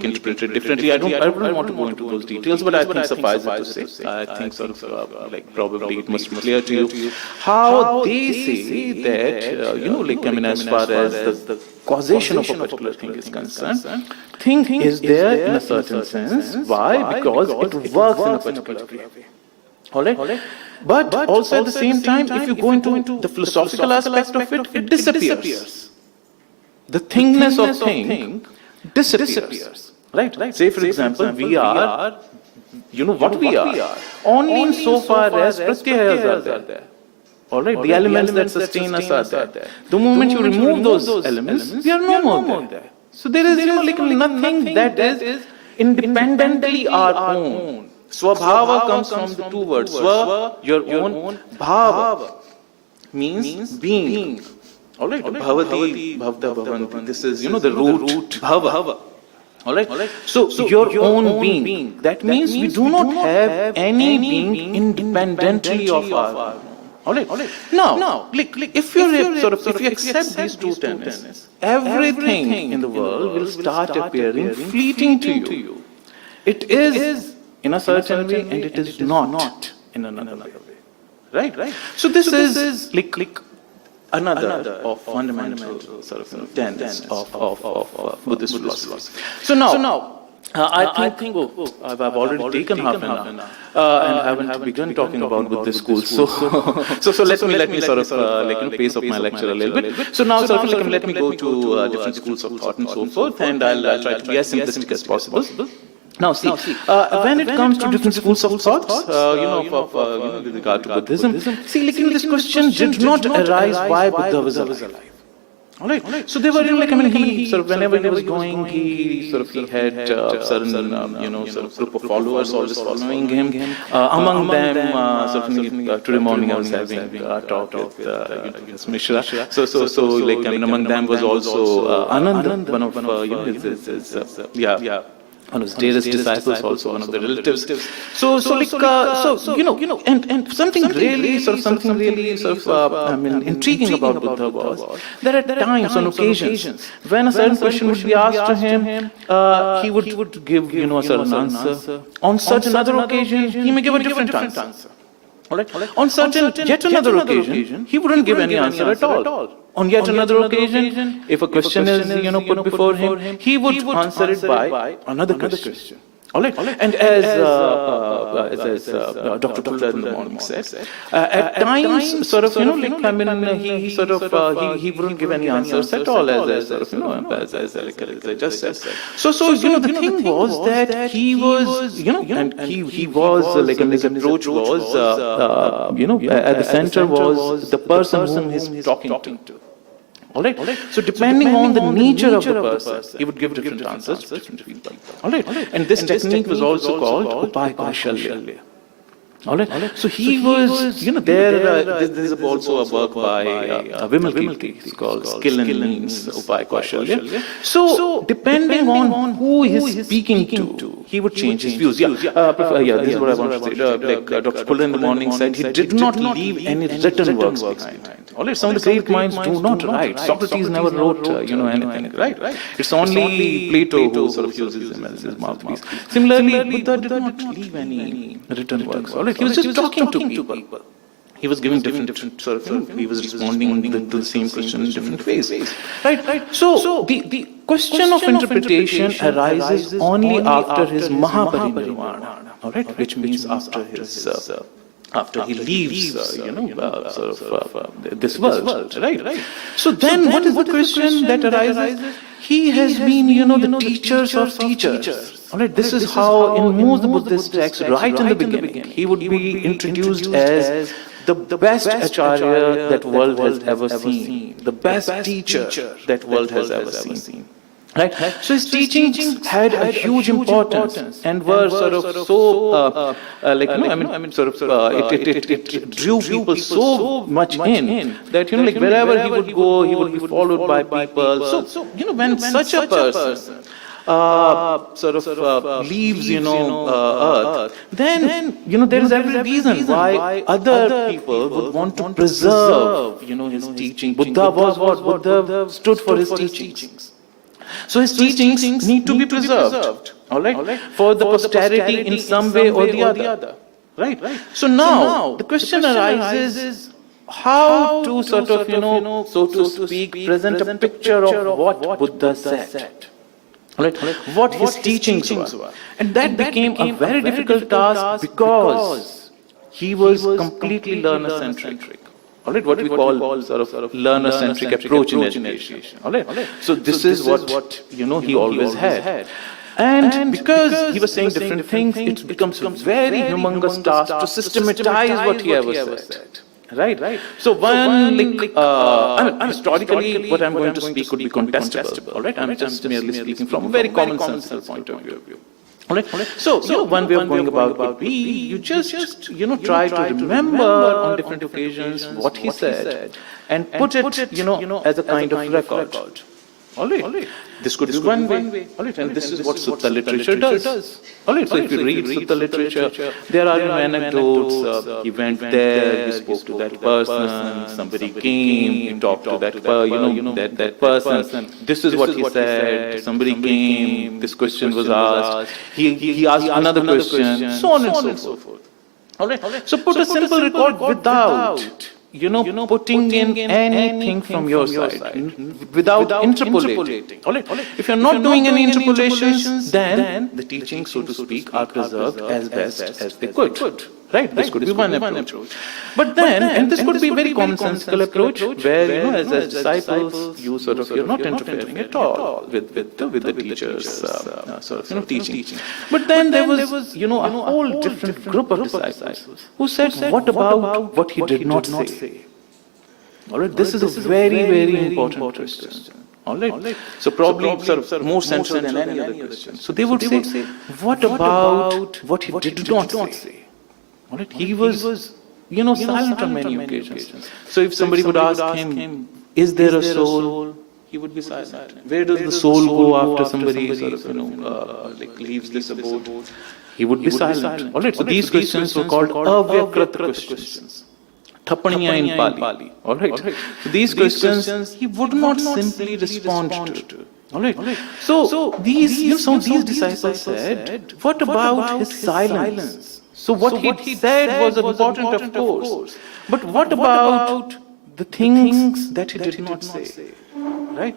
interpreted differently. I don't want to go into those details, but I think suffice it to say, I think probably it must be clear to you how they say that as far as the causation of a particular thing is concerned, thing is there in a certain sense. Why? Because it works in a particular way. All right? But also at the same time, if you go into the philosophical aspect of it, it disappears. The thingness of thing disappears. Right? Say, for example, we are, what we are, only insofar as pratyayas are there. All right, the elements that sustain us are there. The moment you remove those elements, we are no more there. So there is nothing that is independently our own. Swabhava comes from the two words. Swa, your own. Bhava means being. All right, bhavati, bhavta, bhavanti. This is, the root bhava. All right. So your own being. That means we do not have any being independently of our own. All right. Now, if you accept these two tenets, everything in the world will start appearing fleeting to you. It is in a certain way, and it is not in another way. Right. So this is another of fundamental tenets of Buddhist philosophy. So now. I think I've already taken half an hour and haven't begun talking about Buddhist schools. So let me sort of pace up my lecture a little bit. So now let me go to different schools of thought and so forth, and I'll try to be as simplistic as possible. Now see, when it comes to different schools of thought, with regard to Buddhism, see, this question did not arise why Buddha was alive. All right. So they were he whenever he was going, he had certain group of followers always following him. Among them, today morning I was having a talk with Mishra. So among them was also Anand, one of one of his dearest disciples, also one of the relatives. So something really intriguing about Buddha was that at times, on occasions, when a certain question would be asked to him, he would give, a certain answer. On certain other occasions, he may give a different answer. All right. On yet another occasion, he wouldn't give any answer at all. On yet another occasion, if a question is put before him, he would answer it by another question. All right. And as Dr. Pula in the morning said, at times, he wouldn't give any answers at all, as I just said. So the thing was that he was, and he was his approach was, at the center was the person whom he's talking to. All right. So depending on the nature of the person, he would give different answers to different people. All right. And this technique was also called Upaya Kaushalya. All right. So he was, there is also a work by Vimal Kirti. It's called Skill and Means, Upaya Kaushalya. So depending on who he's speaking to, he would change his views. This is what I want to say. Dr. Pula in the morning said, he did not leave any written works behind. All right. Some of the great minds do not write. Socrates never wrote, anything. Right. It's only Plato who uses him as his mouthpiece. Similarly, Buddha did not leave any written works. All right. He was just talking to people. He was giving different he was responding to the same question in different ways. Right. So the question of interpretation arises only after his Mahaparinirvana, all right, which means after his after he leaves, this world, right? So then, what is the question that arises? He has been, the teachers of teachers. All right, this is how in most of the Buddhist texts, right in the beginning, he would be introduced as the best acharya that world has ever seen, the best teacher that world has ever seen. Right? So his teachings had a huge importance and were sort of so, it drew people so much in that, wherever he would go, he would be followed by people. So when such a person leaves, Earth, then, there is every reason why other people would want to preserve, his teaching. Buddha was what? Buddha stood for his teachings. So his teachings need to be preserved, all right, for the posterity in some way or the other, right? So now the question arises how to sort of, so to speak, present a picture of what Buddha said, all right, what his teachings were, and that became a very difficult task because he was completely learner-centric. All right, what we call sort of learner-centric approach in education. All right, so this is what he always had, and because he was saying different things, it becomes a very humongous task to systematize what he ever said. Right. So one, historically, what I'm going to speak could be contestable. All right, I'm just merely speaking from a very common sense point of view. All right. So, one way of going about it would be, you just try to remember on different occasions what he said and put it, as a kind of record. All right. This could be one way. All right. And this is what Sutta literature does. All right. So if you read Sutta literature, there are anecdotes. He went there, he spoke to that person, somebody came, he talked to that that person. This is what he said. Somebody came, this question was asked. He asked another question, so on and so forth. All right. So put a simple record without putting in anything from your side, without interpolating. All right. If you're not doing any interpolations, then the teachings, so to speak, are preserved as best as they could. Right? This could be one approach. But then, and this could be a very commonsensical approach, where, as disciples, you're not interfering at all with the teacher's teaching. But then there was, a whole different group of disciples who said, what about what he did not say? All right, this is a very, very important question. All right. So probably more central than any other question. So they would say, what about what he did not say? All right. He was, silent on many occasions. So if somebody would ask him, is there a soul? He would be silent. Where does the soul go after somebody leaves this abode? He would be silent. All right. So these questions were called avyakrata questions. Tappaniya in Pali. All right. So these questions he would not simply respond to. All right. So these disciples said, what about his silence? So what he said was important, of course. But what about the things that he did not say? Right?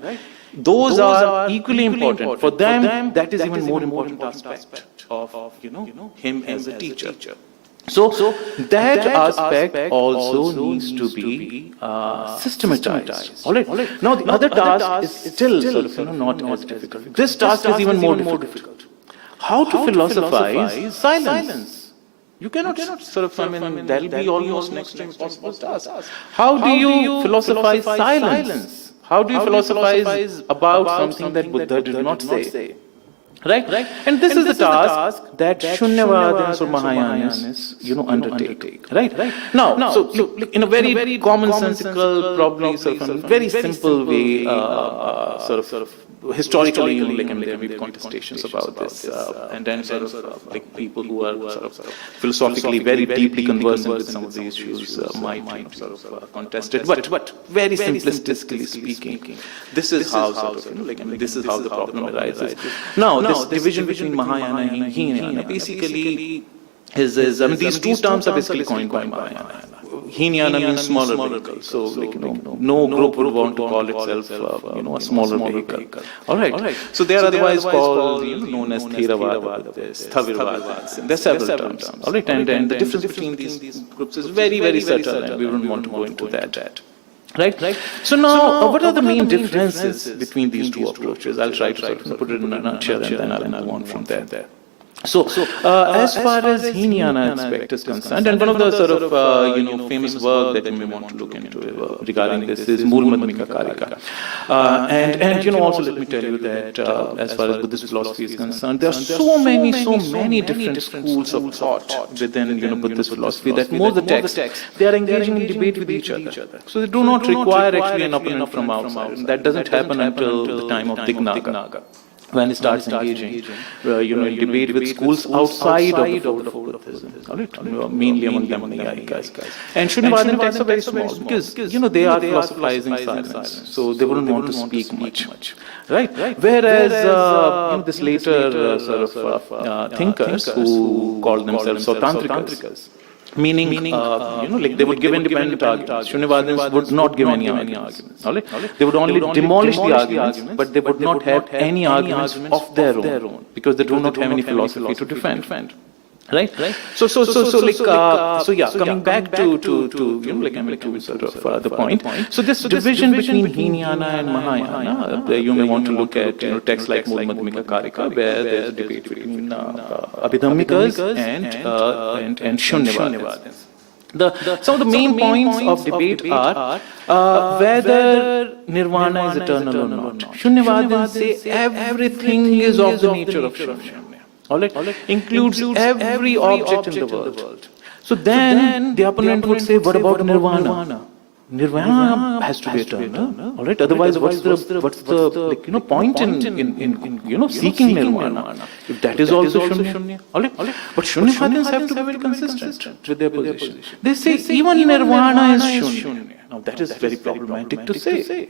Those are equally important. For them, that is even more important aspect of him as a teacher. So that aspect also needs to be systematized. All right. Now the other task is still not as difficult. This task is even more difficult. How to philosophize silence? You cannot that'll be almost next to impossible task. How do you philosophize silence? How do you philosophize about something that Buddha did not say? Right? And this is the task that Shunyavadins or Mahayanists, undertake. Right? Now, so look, in a very commonsensical, probably very simple way, historically, there can be contestations about this, and then people who are philosophically very deeply conversant with some of these issues might contest it. But very simplistically speaking, this is how this is how the problem arises. Now, this division between Mahayana and Hinayana basically is these two terms are basically coined by Mahayana. Hinayana means smaller vehicle. So, like, no group would want to call itself, a smaller vehicle. All right. So they are otherwise called, known as Theravada, Sthavirvada. There are several terms. All right. And the difference between these groups is very, very subtle, and we wouldn't want to go into that. Right. So now, what are the main differences between these two approaches? I'll try to sort of put it in a nutshell, and then I'll move on from there. So, as far as Hinayana aspect is concerned, and one of the sort of famous work that you may want to look into regarding this is Mool Madhyamika Karika. And also let me tell you that as far as Buddhist philosophy is concerned, there are so many different schools of thought within Buddhist philosophy that most of the texts they are engaging in debate with each other. So they do not require actually an opponent from outside. And that doesn't happen until the time of Dignaga, when it starts engaging, in debate with schools outside of the fold of Buddhism, mainly among them Naiyikas. And Shunyavadan texts are very small because, they are philosophizing silence, so they wouldn't want to speak much. Right? Whereas, this later thinkers who called themselves Sautantrikas, meaning, like they would give independent arguments. Shunyavadins would not give any arguments. They would only demolish the arguments, but they would not have any arguments of their own, because they do not have any philosophy to defend. Right? So coming back to sort of the point. So this division between Hinayana and Mahayana, you may want to look at texts like Mool Madhyamika Karika, where there's a debate between Abhidhammikas and Shunyavadins. Some of the main points of debate are whether nirvana is eternal or not. Shunyavadins say everything is of the nature of Shunya. Includes every object in the world. So then the opponent would say, what about nirvana? Nirvana has to be eternal. Otherwise, what's the point in seeking nirvana? If that is also Shunya. But Shunyavadins have to be very consistent with their position. They say even nirvana is Shunya. Now that is very problematic to say.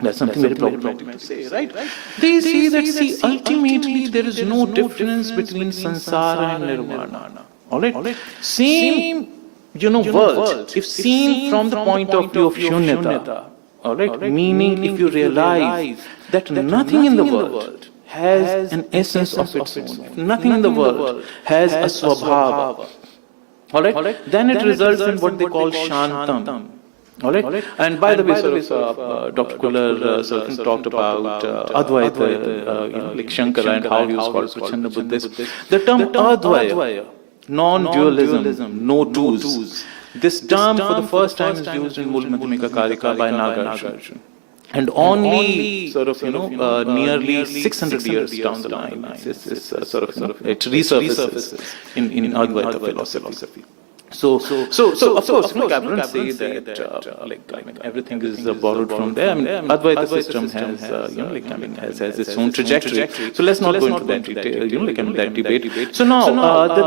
That's something very problematic to say, right? They say that, ultimately there is no difference between samsara and nirvana. Same, world, if seen from the point of view of shunyata, meaning if you realize that nothing in the world has an essence of its own, nothing in the world has a swabhava, then it results in what they call shantam. And by the way, Dr. Kular talked about Advaita, like Shankara, and how he was called Prachanda Buddhist. The term Advaita, non-dualism, no twos. This term for the first time is used in Mool Madhyamika Karika by Nagarjuna. And only nearly 600 years down the line, it resurfaces in Advaita philosophy. So of course, I wouldn't say that everything is borrowed from there. I mean, Advaita system has has its own trajectory. So let's not go into that detail, that debate. So now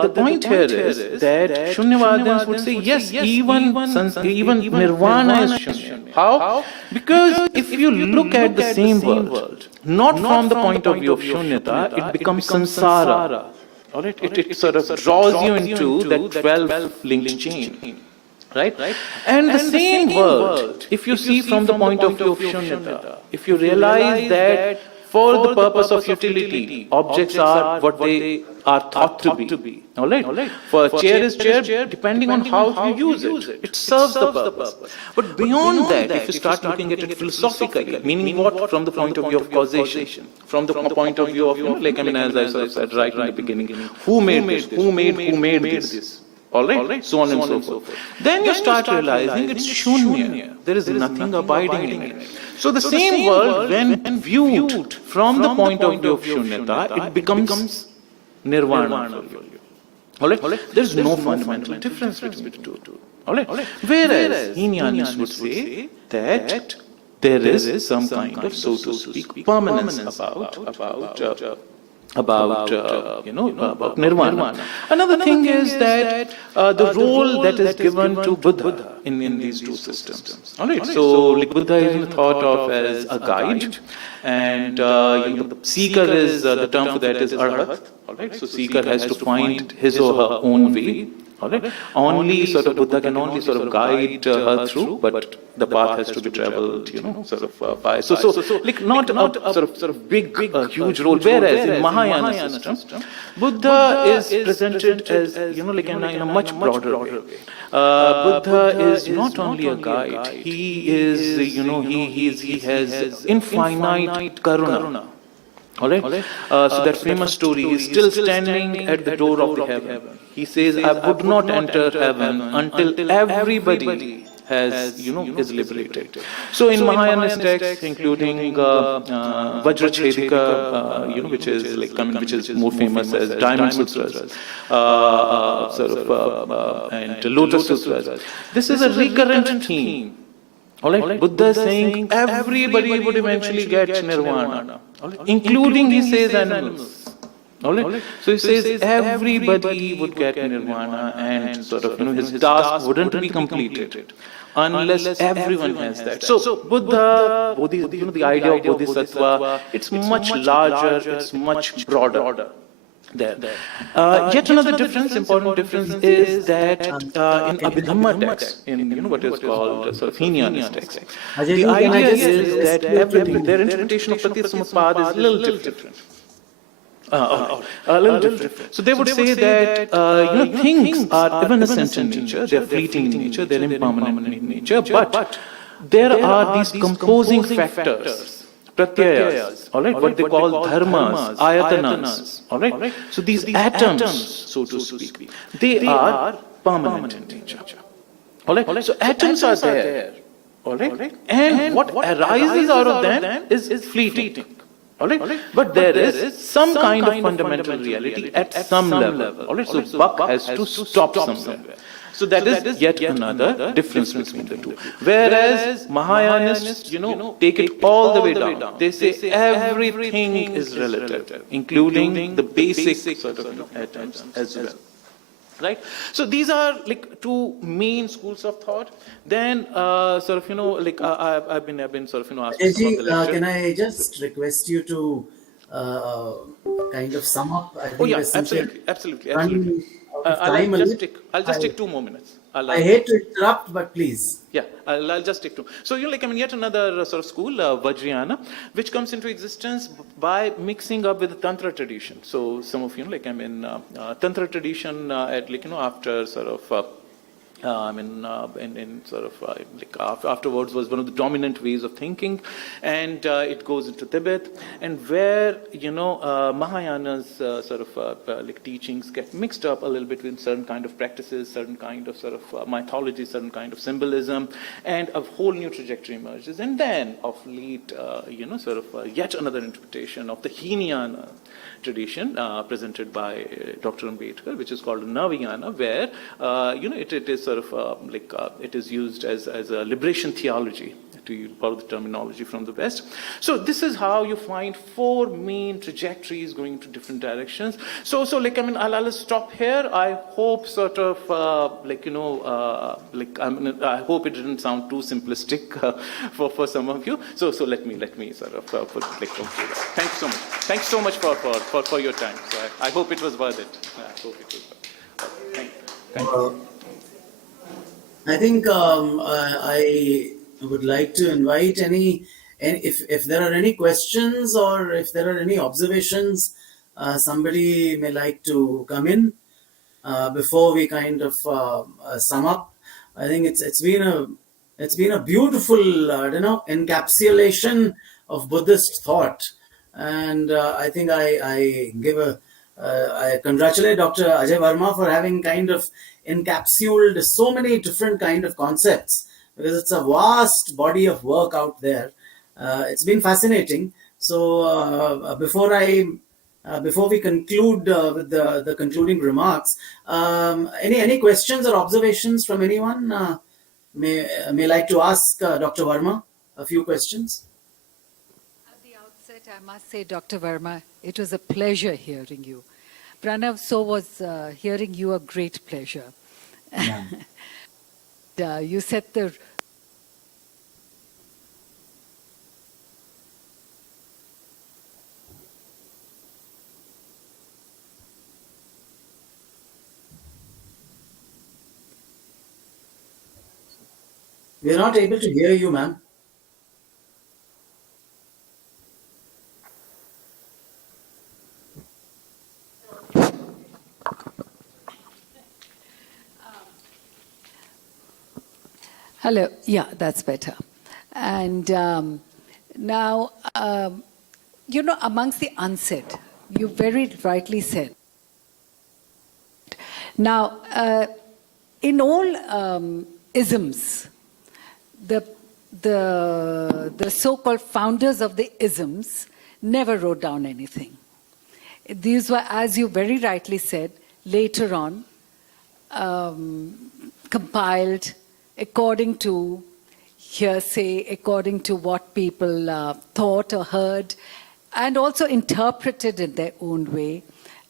the point here is that Shunyavadins would say yes, even nirvana is Shunya. How? Because if you look at the same world, not from the point of view of Shunyata, it becomes samsara. It sort of draws you into that 12-linked chain. Right? And the same world, if you see from the point of view of Shunyata, if you realize that for the purpose of utility, objects are what they are thought to be. For a chair is chair, depending on how you use it. It serves the purpose. But beyond that, if you start looking at it philosophically, meaning what? From the point of view of causation, from the point of view of, as I sort of said right in the beginning, who made this? Who made this? So on and so forth. Then you start realizing it's Shunya. There is nothing abiding in it. So the same world, when viewed from the point of view of Shunyata, it becomes nirvana. There is no fundamental difference between the two. Whereas Hinayanis would say that there is some kind of, so to speak, permanence about nirvana. Another thing is that the role that is given to Buddha in these two systems. So like Buddha is thought of as a guide, and the seeker is the term for that is arhat. So seeker has to find his or her own way. All right. Only sort of Buddha can only sort of guide her through, but the path has to be traveled, sort of by. So like not a sort of big, huge role. Whereas in Mahayana system, Buddha is presented as like in a much broader way. Buddha is not only a guide; he is he has infinite karuna. All right. So that famous story, he's still standing at the door of the heaven. He says, "I would not enter heaven until everybody has, is liberated." So in Mahayana texts, including Vajrachedika, which is which is more famous as Diamond Sutras, and Lotus Sutras, this is a recurrent theme. All right. Buddha is saying everybody would eventually get nirvana, including, he says, animals. All right. So he says everybody would get nirvana, and sort of his task wouldn't be completed unless everyone has that. So Buddha, the idea of Bodhisattva, it's much larger, it's much broader. There. Yet another important difference is that in Abhidhamma text, in what is called sort of Hinayanist text, the idea is that everything, their interpretation of Pratissamutpad is a little different. A little different. So they would say that things are evanescent in nature, they are fleeting in nature, they are impermanent in nature, but there are these composing factors. Pratyayas, all right, what they call dharmas, ayatanas, all right. So these atoms, so to speak, they are permanent in nature. All right. So atoms are there, all right, and what arises out of them is fleeting. All right, but there is some kind of fundamental reality at some level. All right, so buck has to stop somewhere. So that is yet another difference between the two. Whereas Mahayanists, take it all the way down. They say everything is relative, including the basic sort of atoms as well. Right? So these are like two main schools of thought. Then sort of, I've been sort of, asked some of the lecture. Can I just request you to kind of sum up? I think Oh yeah, since we're absolutely. running out of time I'll just take 2 more minutes. I hate to interrupt, but please. Yeah, I'll just take 2. So, yet another sort of school, Vajrayana, which comes into existence by mixing up with the Tantra tradition. So, some of Tantra tradition, after sort of, afterwards was one of the dominant ways of thinking, and it goes into Tibet, and where Mahayana's teachings get mixed up a little bit with certain kind of practices, certain kind of sort of mythology, certain kind of symbolism, and a whole new trajectory emerges. And then of late, yet another interpretation of the Hinayana tradition presented by Dr. Ambedkar, which is called Navayana, where it is sort of it is used as a liberation theology, to borrow the terminology from the West. So this is how you find 4 main trajectories going into different directions. So I'll stop here. I hope sort of I hope it didn't sound too simplistic for some of you. So let me sort of conclude. Thanks so much. Thanks so much for your time. So I hope it was worth it. I hope it was worth it. Thank you. I think I would like to invite any if there are any questions or if there are any observations, somebody may like to come in before we kind of sum up. I think it's been a beautiful encapsulation of Buddhist thought, and I think I congratulate Dr. Ajay Verma for having kind of encapsulated so many different kind of concepts, because it's a vast body of work out there. It's been fascinating. So before we conclude with the concluding remarks, any questions or observations from anyone? May like to ask Dr. Verma a few questions. At the outset, I must say, Dr. Verma, it was a pleasure hearing you. Pranav, so was hearing you a great pleasure. Yeah. You set the We are not able to hear you, ma'am. Hello. Yeah, that's better. And now, amongst the unsaid, you very rightly said. Now, in all isms, the so-called founders of the isms never wrote down anything. These were, as you very rightly said, later on compiled according to hearsay, according to what people thought or heard, and also interpreted in their own way,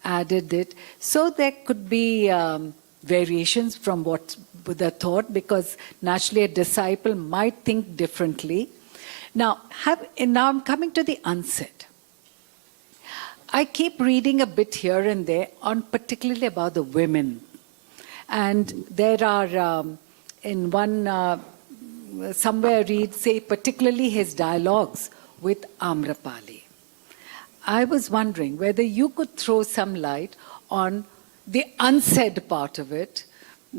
added it. So there could be variations from what Buddha thought, because naturally a disciple might think differently. Now I'm coming to the unsaid. I keep reading a bit here and there on particularly about the women. And there are, in one, somewhere I read, say, particularly his dialogues with Amrapali. I was wondering whether you could throw some light on the unsaid part of it,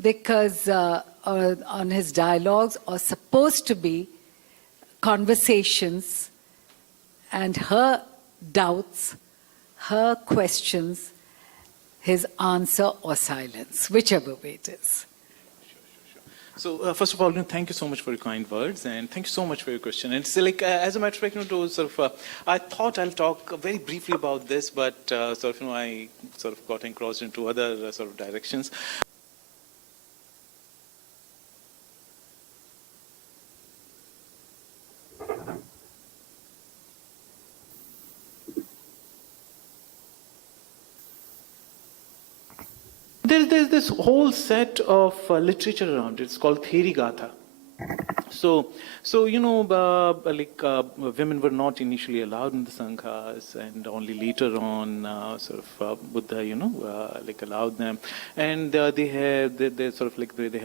because on his dialogues are supposed to be conversations and her doubts, her questions, his answer or silence, whichever way it is. So first of all, thank you so much for your kind words, and thank you so much for your question. And it's like, as a matter of fact, to sort of, I thought I'll talk very briefly about this, but sort of, I sort of got engrossed into other sort of directions. There's this whole set of literature around it. It's called Therigatha. So women were not initially allowed in the sanghas, and only later on, Buddha, allowed them, and they have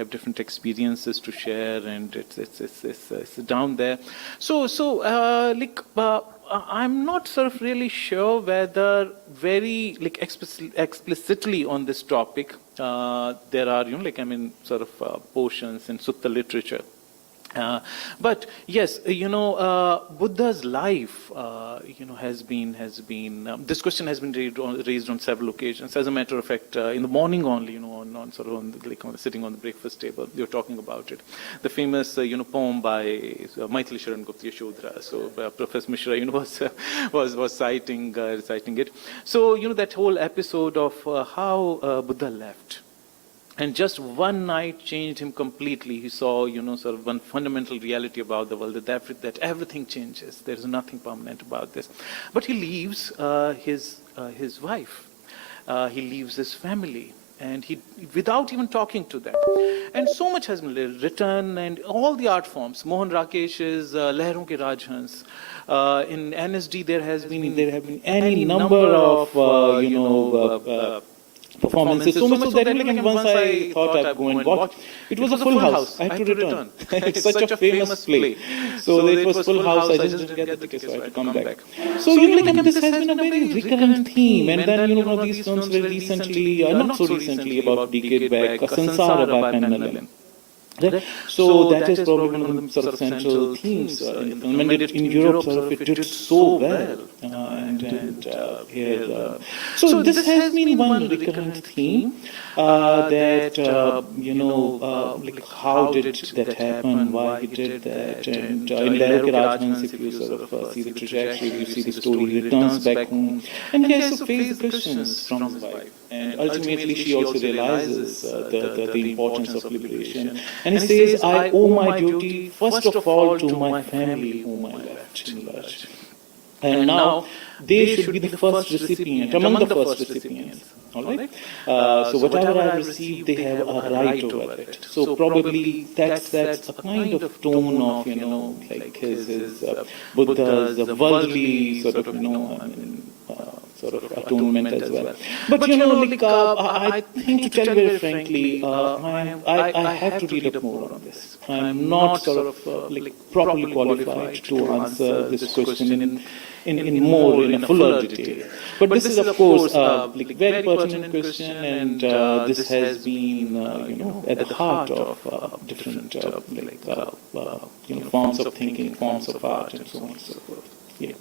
different experiences to share, and it's down there. I'm not sort of really sure whether very explicitly on this topic there are portions in Sutta literature. But yes, Buddha's life, has been. This question has been raised on several occasions. As a matter of fact, in the morning only, sitting on the breakfast table, you're talking about it. The famous, poem by Maithili Sharan Gupta Yashodhara. So Professor Mishra, was reciting it. So that whole episode of how Buddha left. And just one night changed him completely. He saw, one fundamental reality about the world, that everything changes. There is nothing permanent about this. But he leaves his wife. He leaves his family. And he, without even talking to them. And so much has been written, and all the art forms. Mohan Rakesh's Lehron Ke Rajhans. In NSD, there have been any number of, performances. So much so that once I thought I'd go and watch. It was a full house. I had to return. It's such a famous play. So it was full house. I just didn't get the tickets, so I had to come back. So this has been a very recurrent theme. And then one of these films very recently, not so recently, about a decade back, Sansara by Penn Millin. Right? So that is probably one of the sort of central themes in the film. And in Europe, it did so well. So this has been one recurrent theme that, how did that happen, why he did that. And in Lehron Ke Rajhans, if you sort of see the trajectory, you see the story, he returns back home. And he has to face the questions from his wife. And ultimately, she also realizes the importance of liberation. And he says, I owe my duty, first of all, to my family whom I left in Lurch. And now, they should be the first recipient, among the first recipients. All right? So whatever I received, they have a right over it. So probably that's a kind of tone of, his Buddha's worldly sort of, sort of atonement as well. But you know, like, I think, to tell you very frankly, I have to read up more on this. I'm not sort of like properly qualified to answer this question in more, in a fuller detail. But this is, of course, like very pertinent question, and this has been, you know, at the heart of different like you know, forms of thinking, forms of art, and so on and so forth. Yeah.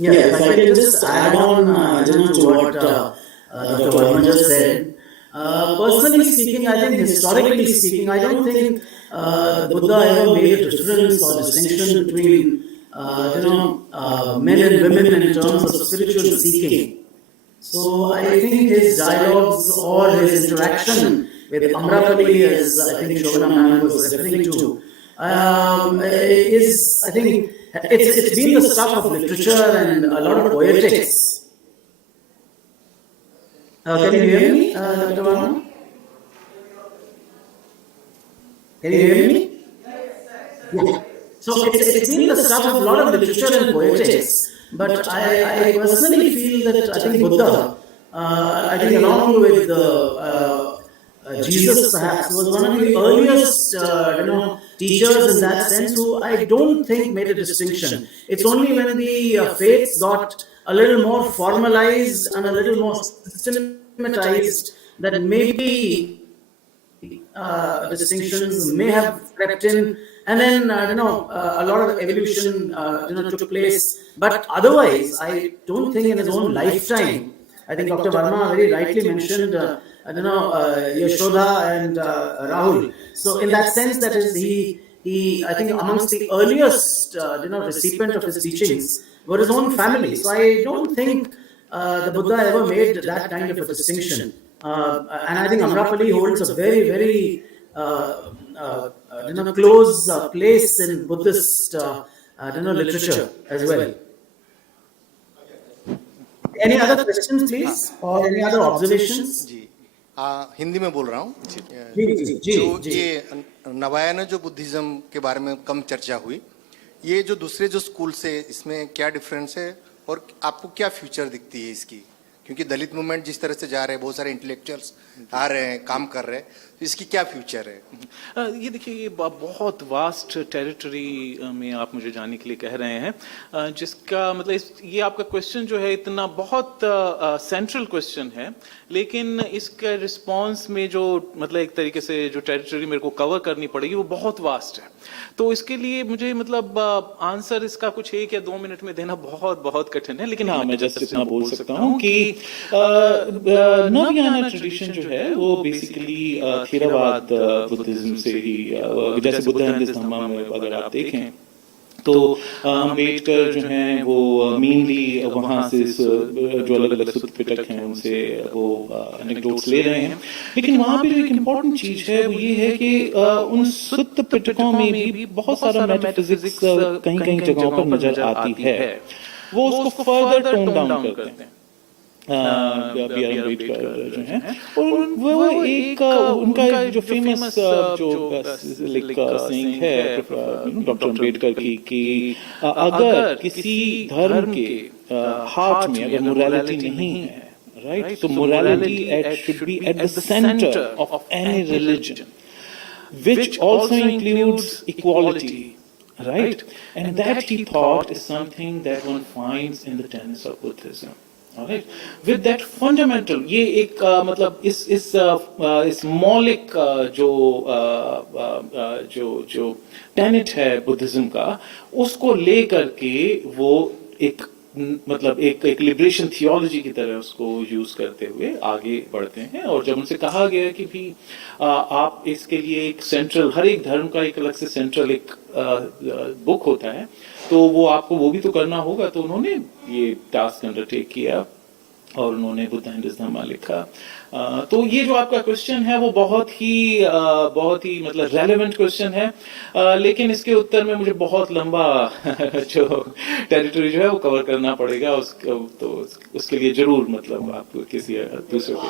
Yeah, if I can just add on, to what Dr. Verma just said. Personally speaking, I think historically speaking, I don't think the Buddha ever made a difference or distinction between men and women in terms of spiritual seeking. So I think his dialogues or his interaction with Amrapali, as I think Shobana ma'am was referring to, is, I think, it's been the stuff of literature and a lot of poetics. Can you hear me, Dr. Verma? Can you hear me? Yeah. So it's been the stuff of a lot of literature and poetics. But I personally feel that I think Buddha, I think along with Jesus perhaps, was one of the earliest teachers in that sense, who I don't think made a distinction. It's only when the faiths got a little more formalized and a little more systematized that maybe distinctions may have crept in, and then a lot of evolution took place. But otherwise, I don't think in his own lifetime. I think Dr. Verma very rightly mentioned Yashoda and Rahul. So in that sense, that is he I think amongst the earliest recipient of his teachings were his own family. So I don't think the Buddha ever made that kind of a distinction. And I think Amrapali holds a very, very close place in Buddhist literature as well. Any other questions, please, or any other observations? जी हिंदी में बोल रहा हूँ जी, जो जी। ये नवायन जो Buddhism के बारे में कम चर्चा हुई, ये जो दूसरे जो स्कूल से इसमें क्या डिफरेंस है और आपको क्या फ्यूचर दिखती है इसकी, क्योंकि दलित मूवमेंट जिस तरह से जा रहे हैं, बहुत सारे इंटेलेक्चुअल्स आ रहे हैं, काम कर रहे हैं, तो इसकी क्या फ्यूचर है? ये देखिए, ये बहुत वास्ट टेरिटरी में आप मुझे जाने के लिए कह रहे हैं, जिसका मतलब ये आपका क्वेश्चन जो है इतना बहुत सेंट्रल क्वेश्चन है, लेकिन इसके रिस्पांस में जो मतलब एक तरीके से जो टेरिटरी मेरे को कवर करनी पड़ेगी वो बहुत वास्ट है। तो इसके लिए मुझे मतलब आंसर इसका कुछ 1 या 2 मिनट में देना बहुत बहुत कठिन है, लेकिन हाँ, मैं जस्ट इतना बोल सकता हूँ कि नवयाना ट्रेडिशन जो है वो बेसिकली थेरावाद बुद्धिज्म से ही, जैसे बुद्ध एंड दिस धम्मा में अगर आप देखें तो अम्बेडकर जो हैं वो मेनली वहाँ से जो अलग अलग सूत्र पिटक हैं उनसे वो एनेक्डोट्स ले रहे हैं, लेकिन वहाँ पे जो एक इम्पोर्टेंट चीज है वो ये है कि उन सूत्र पिटकों में भी बहुत सारा मेटाफिजिक्स कहीं कहीं जगहों पर नजर आती है, वो उसको फर्दर टोन डाउन करते हैं बी आर अम्बेडकर जो हैं, और वो एक उनका जो फेमस जो लाइक सेइंग है डॉक्टर अम्बेडकर की कि अगर किसी धर्म के हार्ट में अगर मोरालिटी नहीं है, राइट, तो morality should be at the centre of any religion, which also includes equality, right? And that he thought is something that one finds in the tenets of Buddhism. Alright, with that fundamental, ये एक मतलब इस मौलिक जो Tenet है Buddhism का, उसको लेकर के वो एक मतलब एक लिबरेशन थियोलॉजी की तरह उसको यूज करते हुए आगे बढ़ते हैं। और जब उनसे कहा गया कि भी आप इसके लिए एक सेंट्रल, हर एक धर्म का एक अलग से सेंट्रल एक बुक होता है, तो वो आपको वो भी तो करना होगा, तो उन्होंने ये टास्क अंडरटेक किया और उन्होंने बुद्ध एंड दिस धम्मा लिखा। तो ये जो आपका क्वेश्चन है वो बहुत ही मतलब रेलेवेंट क्वेश्चन है, लेकिन इसके उत्तर में मुझे बहुत लंबा जो टेरिटरी जो है वो कवर करना पड़ेगा, तो उसके लिए जरूर मतलब आप किसी दूसरे से।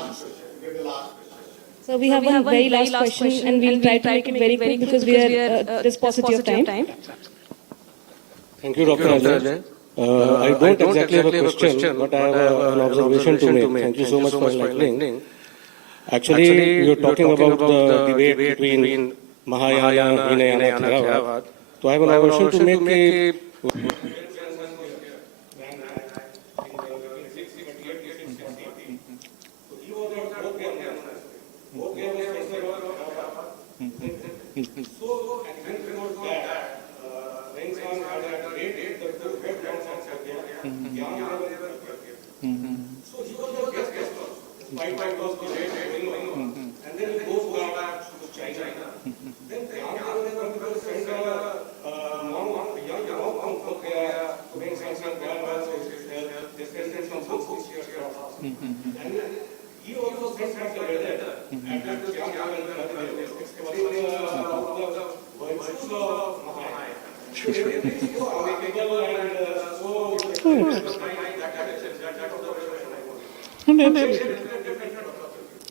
So we have one very last question, and we'll try to make it very quick because we are there's paucity of time. Thank you, Dr. Ajay. I don't exactly have a question, but I have an observation to make. Thank you so much for enlightening. Actually, you're talking about the debate between Mahayana, Hinayana, Theravada. So I have an observation to make.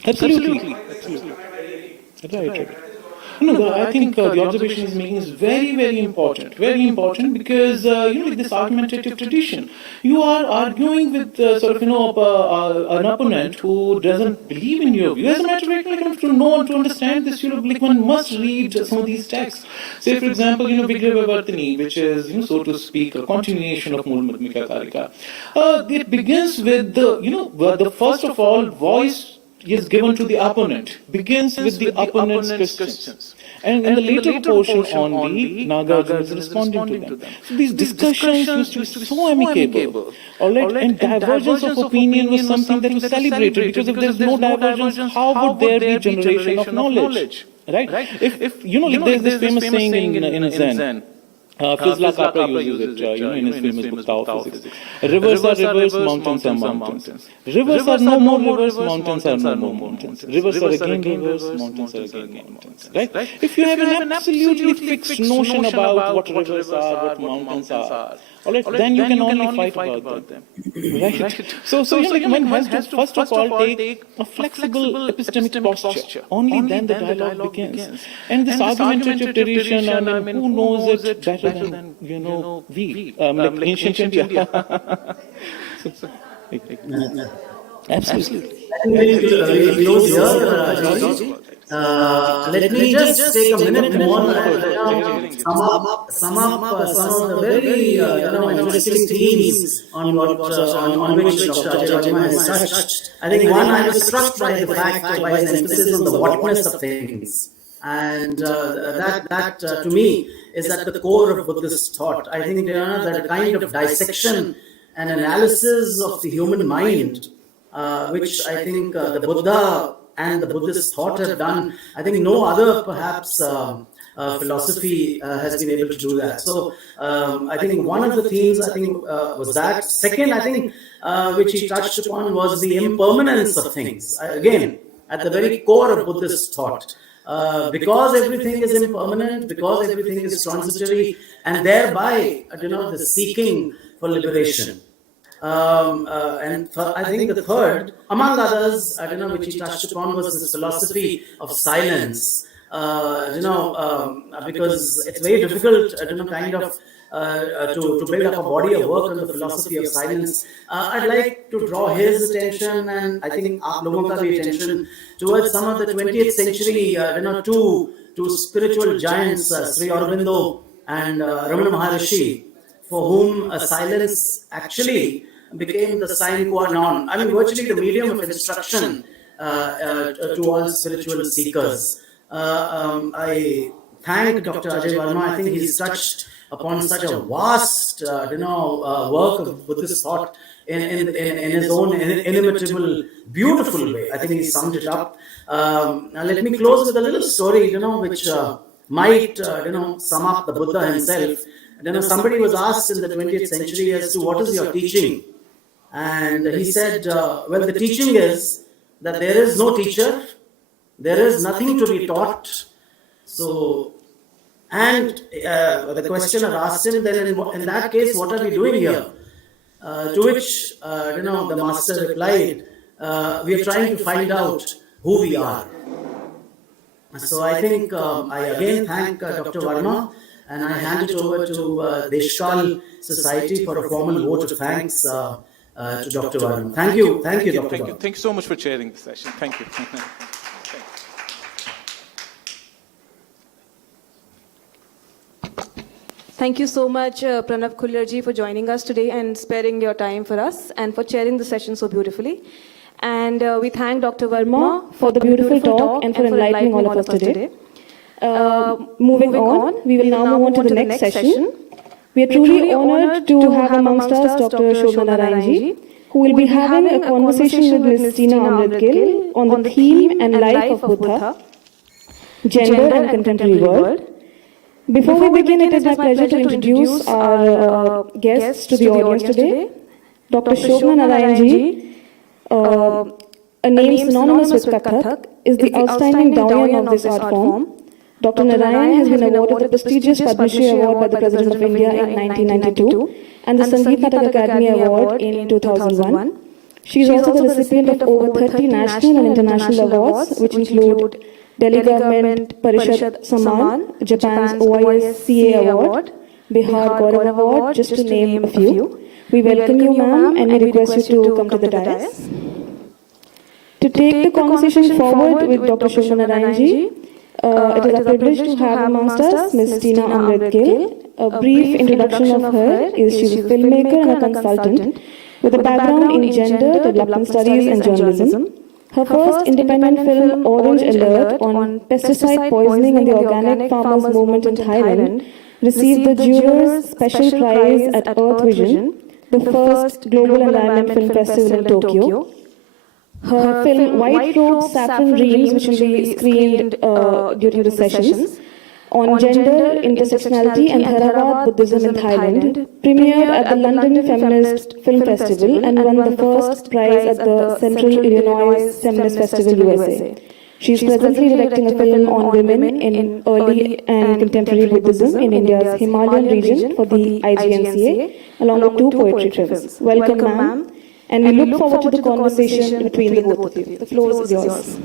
Absolutely. Right. No, I think the observation he's making is very, very important. Very important because, like this argumentative tradition, you are arguing with an opponent who doesn't believe in your view. As a matter of fact, to know and to understand this, one must read some of these texts. Say, for example, Vigrahavartini, which is, so to speak, a continuation of Moolmadmika Karika. It begins with the first of all voice is given to the opponent, begins with the opponent's questions. And in the later portion only, Nagarjuna is responding to them. So these discussions used to be so amicable. All right? And divergence of opinion was something that was celebrated, because if there's no divergence, how would there be generation of knowledge? Right? If there's this famous saying in Zen, Fizla Capra uses it, in his famous book, Tao of Physics. Rivers are rivers, mountains are mountains. Rivers are no more rivers, mountains are no more mountains. Rivers are again rivers, mountains are again mountains. Right? If you have an absolutely fixed notion about what rivers are, what mountains are, all right, then you can only fight about them. Right? So one has to first of all take a flexible epistemic posture. Only then the dialogue begins. And this argumentative tradition, who knows it better than we, like ancient India. Absolutely. Let me just take a minute more and sum up some of the very interesting themes on which Dr. Ajay Verma has touched. I think one, I was struck by the fact, by his emphasis on the whatness of things. And that to me is at the core of Buddhist thought. I think that kind of dissection and analysis of the human mind, which I think the Buddha and the Buddhist thought have done, I think no other perhaps philosophy has been able to do that. So I think one of the themes was that. Second, I think which he touched upon was the impermanence of things. Again, at the very core of Buddhist thought. Because everything is impermanent, because everything is transitory, and thereby, the seeking for liberation. I think the third, among others, which he touched upon, was this philosophy of silence. Because it's very difficult, to build up a body of work on the philosophy of silence. I'd like to draw his attention, and I think aap logon ka bhi attention, towards some of the 20th century, two spiritual giants, Sri Aurobindo and Ramana Maharishi, for whom silence actually became the sine qua non. I mean, virtually the medium of instruction to all spiritual seekers. I thank Dr. Ajay Verma. I think he's touched upon such a vast, work of Buddhist thought in his own inimitable, beautiful way. I think he summed it up. Now let me close with a little story, which might, sum up the Buddha himself. Somebody was asked in the 20th century as to what is your teaching, and he said, well, the teaching is that there is no teacher, there is nothing to be taught. So, and the questioner asked him, then in that case, what are we doing here? To which, the master replied, we are trying to find out who we are. So I think I again thank Dr. Verma, and I hand it over to Deshkal Society for a formal vote of thanks to Dr. Verma. Thank you, Dr. Verma. Thank you so much for chairing the session. Thank you. Thank you so much, Pranav Kullerji, for joining us today and sparing your time for us and for chairing the session so beautifully. And we thank Dr. Verma for the beautiful talk and for enlightening all of us today. Moving on, we will now move on to the next session. We are truly honored to have amongst us Dr. Shobhana Narayanji, who will be having a conversation with Ms. Tina Amrit Gill on the theme and life of Buddha, gender and contemporary world. Before we begin, it is my pleasure to introduce our guests to the audience today. Dr. Shobhana Narayanji, a name synonymous with Kathak, is the outstanding doyen of this art form. Dr. Narayan has been awarded the prestigious Padma Shri Award by the President of India in 1992 and the Sangeet Natak Academy Award in 2001. She is also the recipient of over 30 national and international awards, which include Delhi Government Parishad Samman, Japan's OISCA Award, Bihar Gaurav Award, just to name a few. We welcome you, ma'am, and we request you to come to the dais. To take the conversation forward with Dr. Shobhana Narayanji, it is a privilege to have amongst us Ms. Tina Amrit Gill. A brief introduction of her is she is a filmmaker and a consultant with a background in gender, development studies and journalism. Her first independent film, Orange Alert, on pesticide poisoning and the organic farmers movement in Thailand, received the Jurors Special Prize at Earth Vision, the first Global Environment Film Festival in Tokyo. Her film White Robes, Saffron Dreams, which will be screened during the sessions, on gender, intersectionality and Theravada Buddhism in Thailand, premiered at the London Feminist Film Festival and won the first prize at the Central Illinois Feminist Festival, USA. She is presently directing a film on women in early and contemporary Buddhism in India's Himalayan region for the IGNCA, along with 2 poetry films. Welcome, ma'am. And we look forward to the conversation between the both of you. The floor is yours.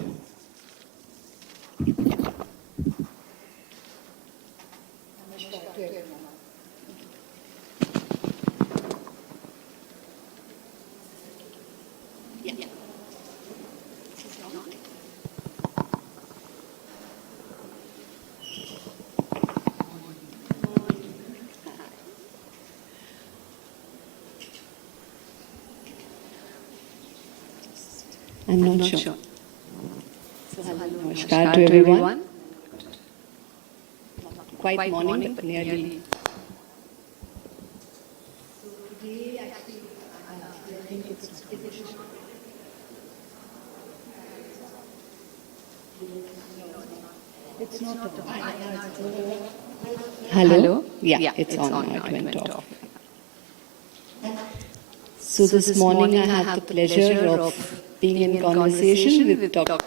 I'm not sure. So, namaskar to everyone. Quite morning, but nearly. Hello? Yeah, it's on now. It went off. So this morning I had the pleasure of being in conversation with Dr.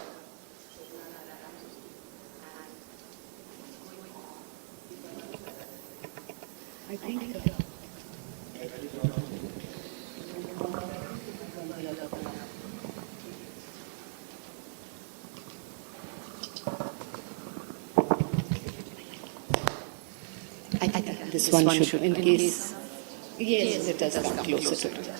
I think this one should, in case, yes, let us come closer to it.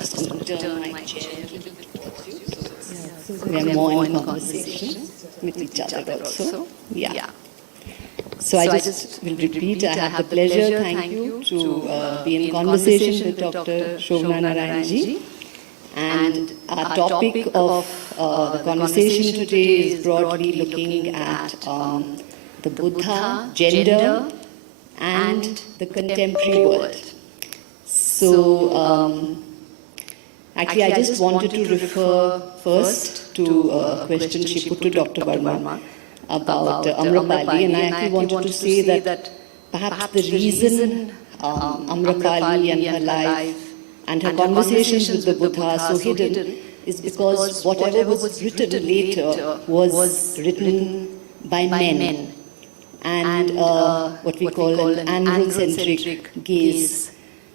Absolutely. Turn my chair a little bit towards you. So we are more in conversation with each other also. Yeah. So I just will repeat, I have the pleasure, thank you, to be in conversation with Dr. Shobhana Narayanji. And our topic of the conversation today is broadly looking at the Buddha, gender, and the contemporary world. So, actually, I just wanted to refer first to a question she put to Dr. Verma about Amrapali, and I actually wanted to say that perhaps the reason Amrapali and her life and her conversations with the Buddha are so hidden is because whatever was written later was written by men, and what we call an androcentric gaze.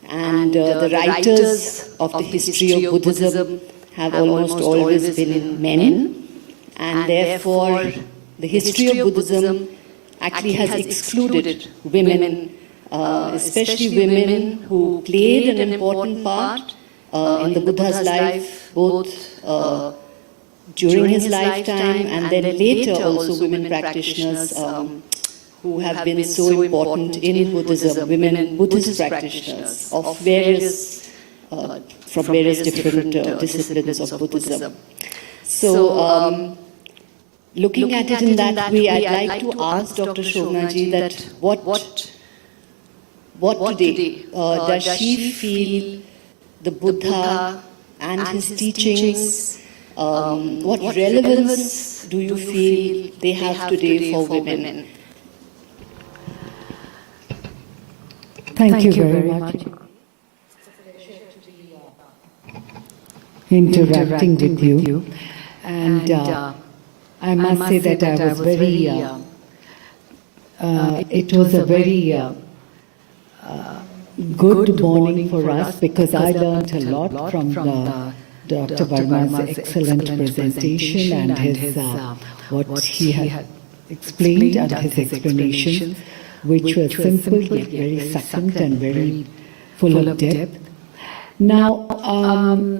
And the writers of the history of Buddhism have almost always been men, and therefore the history of Buddhism actually has excluded women, especially women who played an important part in the Buddha's life, both during his lifetime and then later also women practitioners who have been so important in Buddhism, women Buddhist practitioners of various, from various different disciplines of Buddhism. So, looking at it in that way, I'd like to ask Dr. Shobhana-ji that what today does she feel the Buddha and his teachings, what relevance do you feel they have today for women? Thank you very much. Interacting with you. And I must say that I was very, it was a very good morning for us because I learned a lot from Dr. Verma's excellent presentation and his, what he had explained and his explanations, which were simple yet very succinct and very full of depth. Now,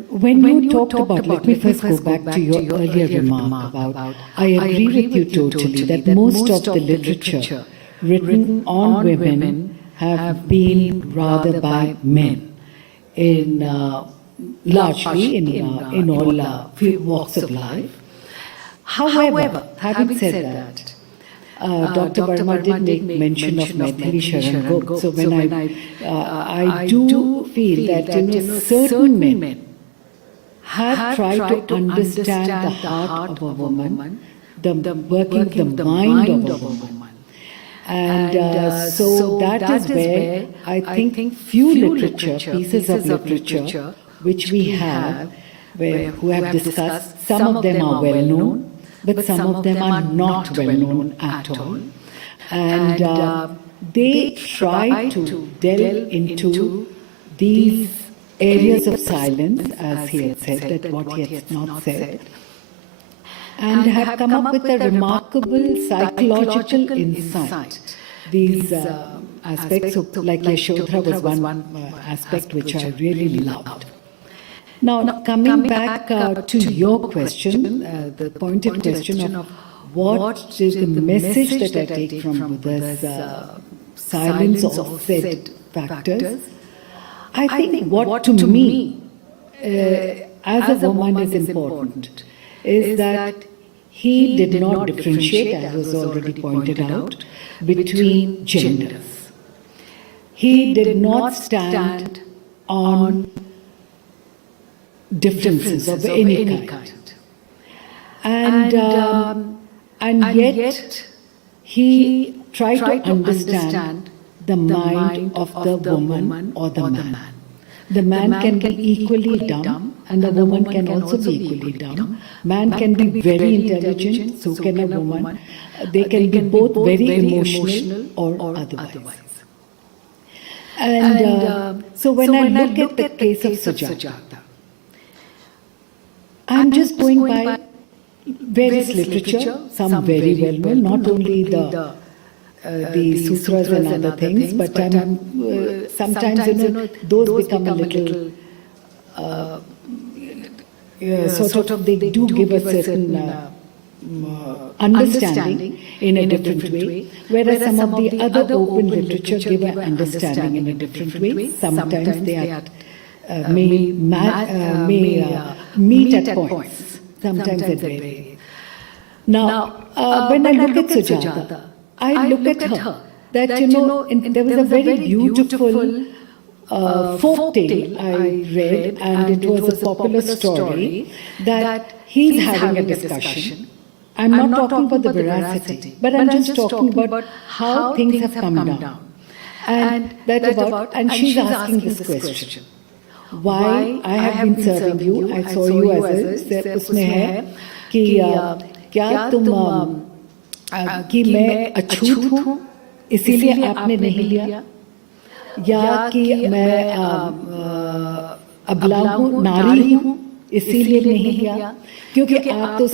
when you talked about, let me first go back to your earlier remark about, I agree with you totally that most of the literature written on women have been rather by men, in largely in all walks of life. However, having said that, Dr. Verma did make mention of Maithili Sharan Gupta. So when I do feel that certain men have tried to understand the heart of a woman, the working of the mind of a woman. And so that is where I think few pieces of literature which we have, who have discussed, some of them are well known, but some of them are not well known at all. And they try to delve into these areas of silence, as he had said, that what he had not said, and have come up with a remarkable psychological insight. These aspects, like Yashodhara was one aspect which I really loved. Now, coming back to your question, the pointed question of what is the message that I take from Buddha's silence of said factors, I think what to me, as a woman, is important is that he did not differentiate, as was already pointed out, between genders. He did not stand on differences of any kind. And yet, he tried to understand the mind of the woman or the man. The man can be equally dumb, and the woman can also be equally dumb. Man can be very intelligent, so can a woman. They can be both very emotional or otherwise. And so when I look at the case of Sujata, I'm just going by various literature, some very well known, not only the sutras and other things, but sometimes those become a little sort of, they do give a certain understanding in a different way, whereas some of the other open literature give an understanding in a different way. Sometimes they may meet at points, sometimes at various. Now, when I look at Sujata, I look at her, that there was a very beautiful folk tale I read, and it was a popular story that he's having a discussion. I'm not talking about the veracity, but I'm just talking about how things have come down. And she's asking this question. Why I have been serving you, I saw you as a, उसमें है कि क्या तुम कि मैं अछूत हूँ इसीलिए आपने नहीं लिया, या कि मैं अबला हूँ, नारी हूँ इसीलिए नहीं दिया क्योंकि आप तो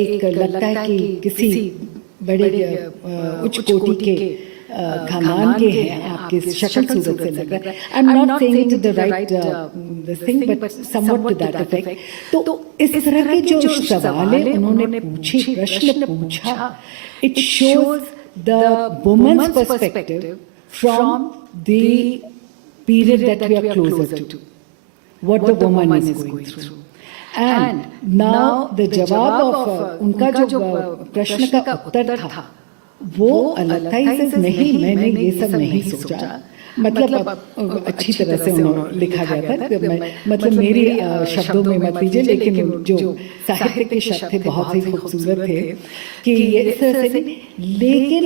एक लगता है कि किसी बड़े उच्च कोटि के खानदान के हैं, आपके शक्ल सूरत से लग रहा है. I am not saying it the right this thing but somewhat to that effect. तो इस तरह के जो सवाल है उन्होंने पूछे, प्रश्न पूछा, it shows the women's perspective from the period that we are closer to, what the woman is going through. And now the जवाब of उनका जो प्रश्न का उत्तर था वो अलग था. ही says नहीं, मैंने ये सब नहीं सोचा. मतलब अच्छी तरह से उन्होंने लिखा गया था. मतलब मेरी शब्दों में मत लीजिए, लेकिन जो साहित्य के शब्द थे बहुत ही खूबसूरत थे कि ये इस तरह से. लेकिन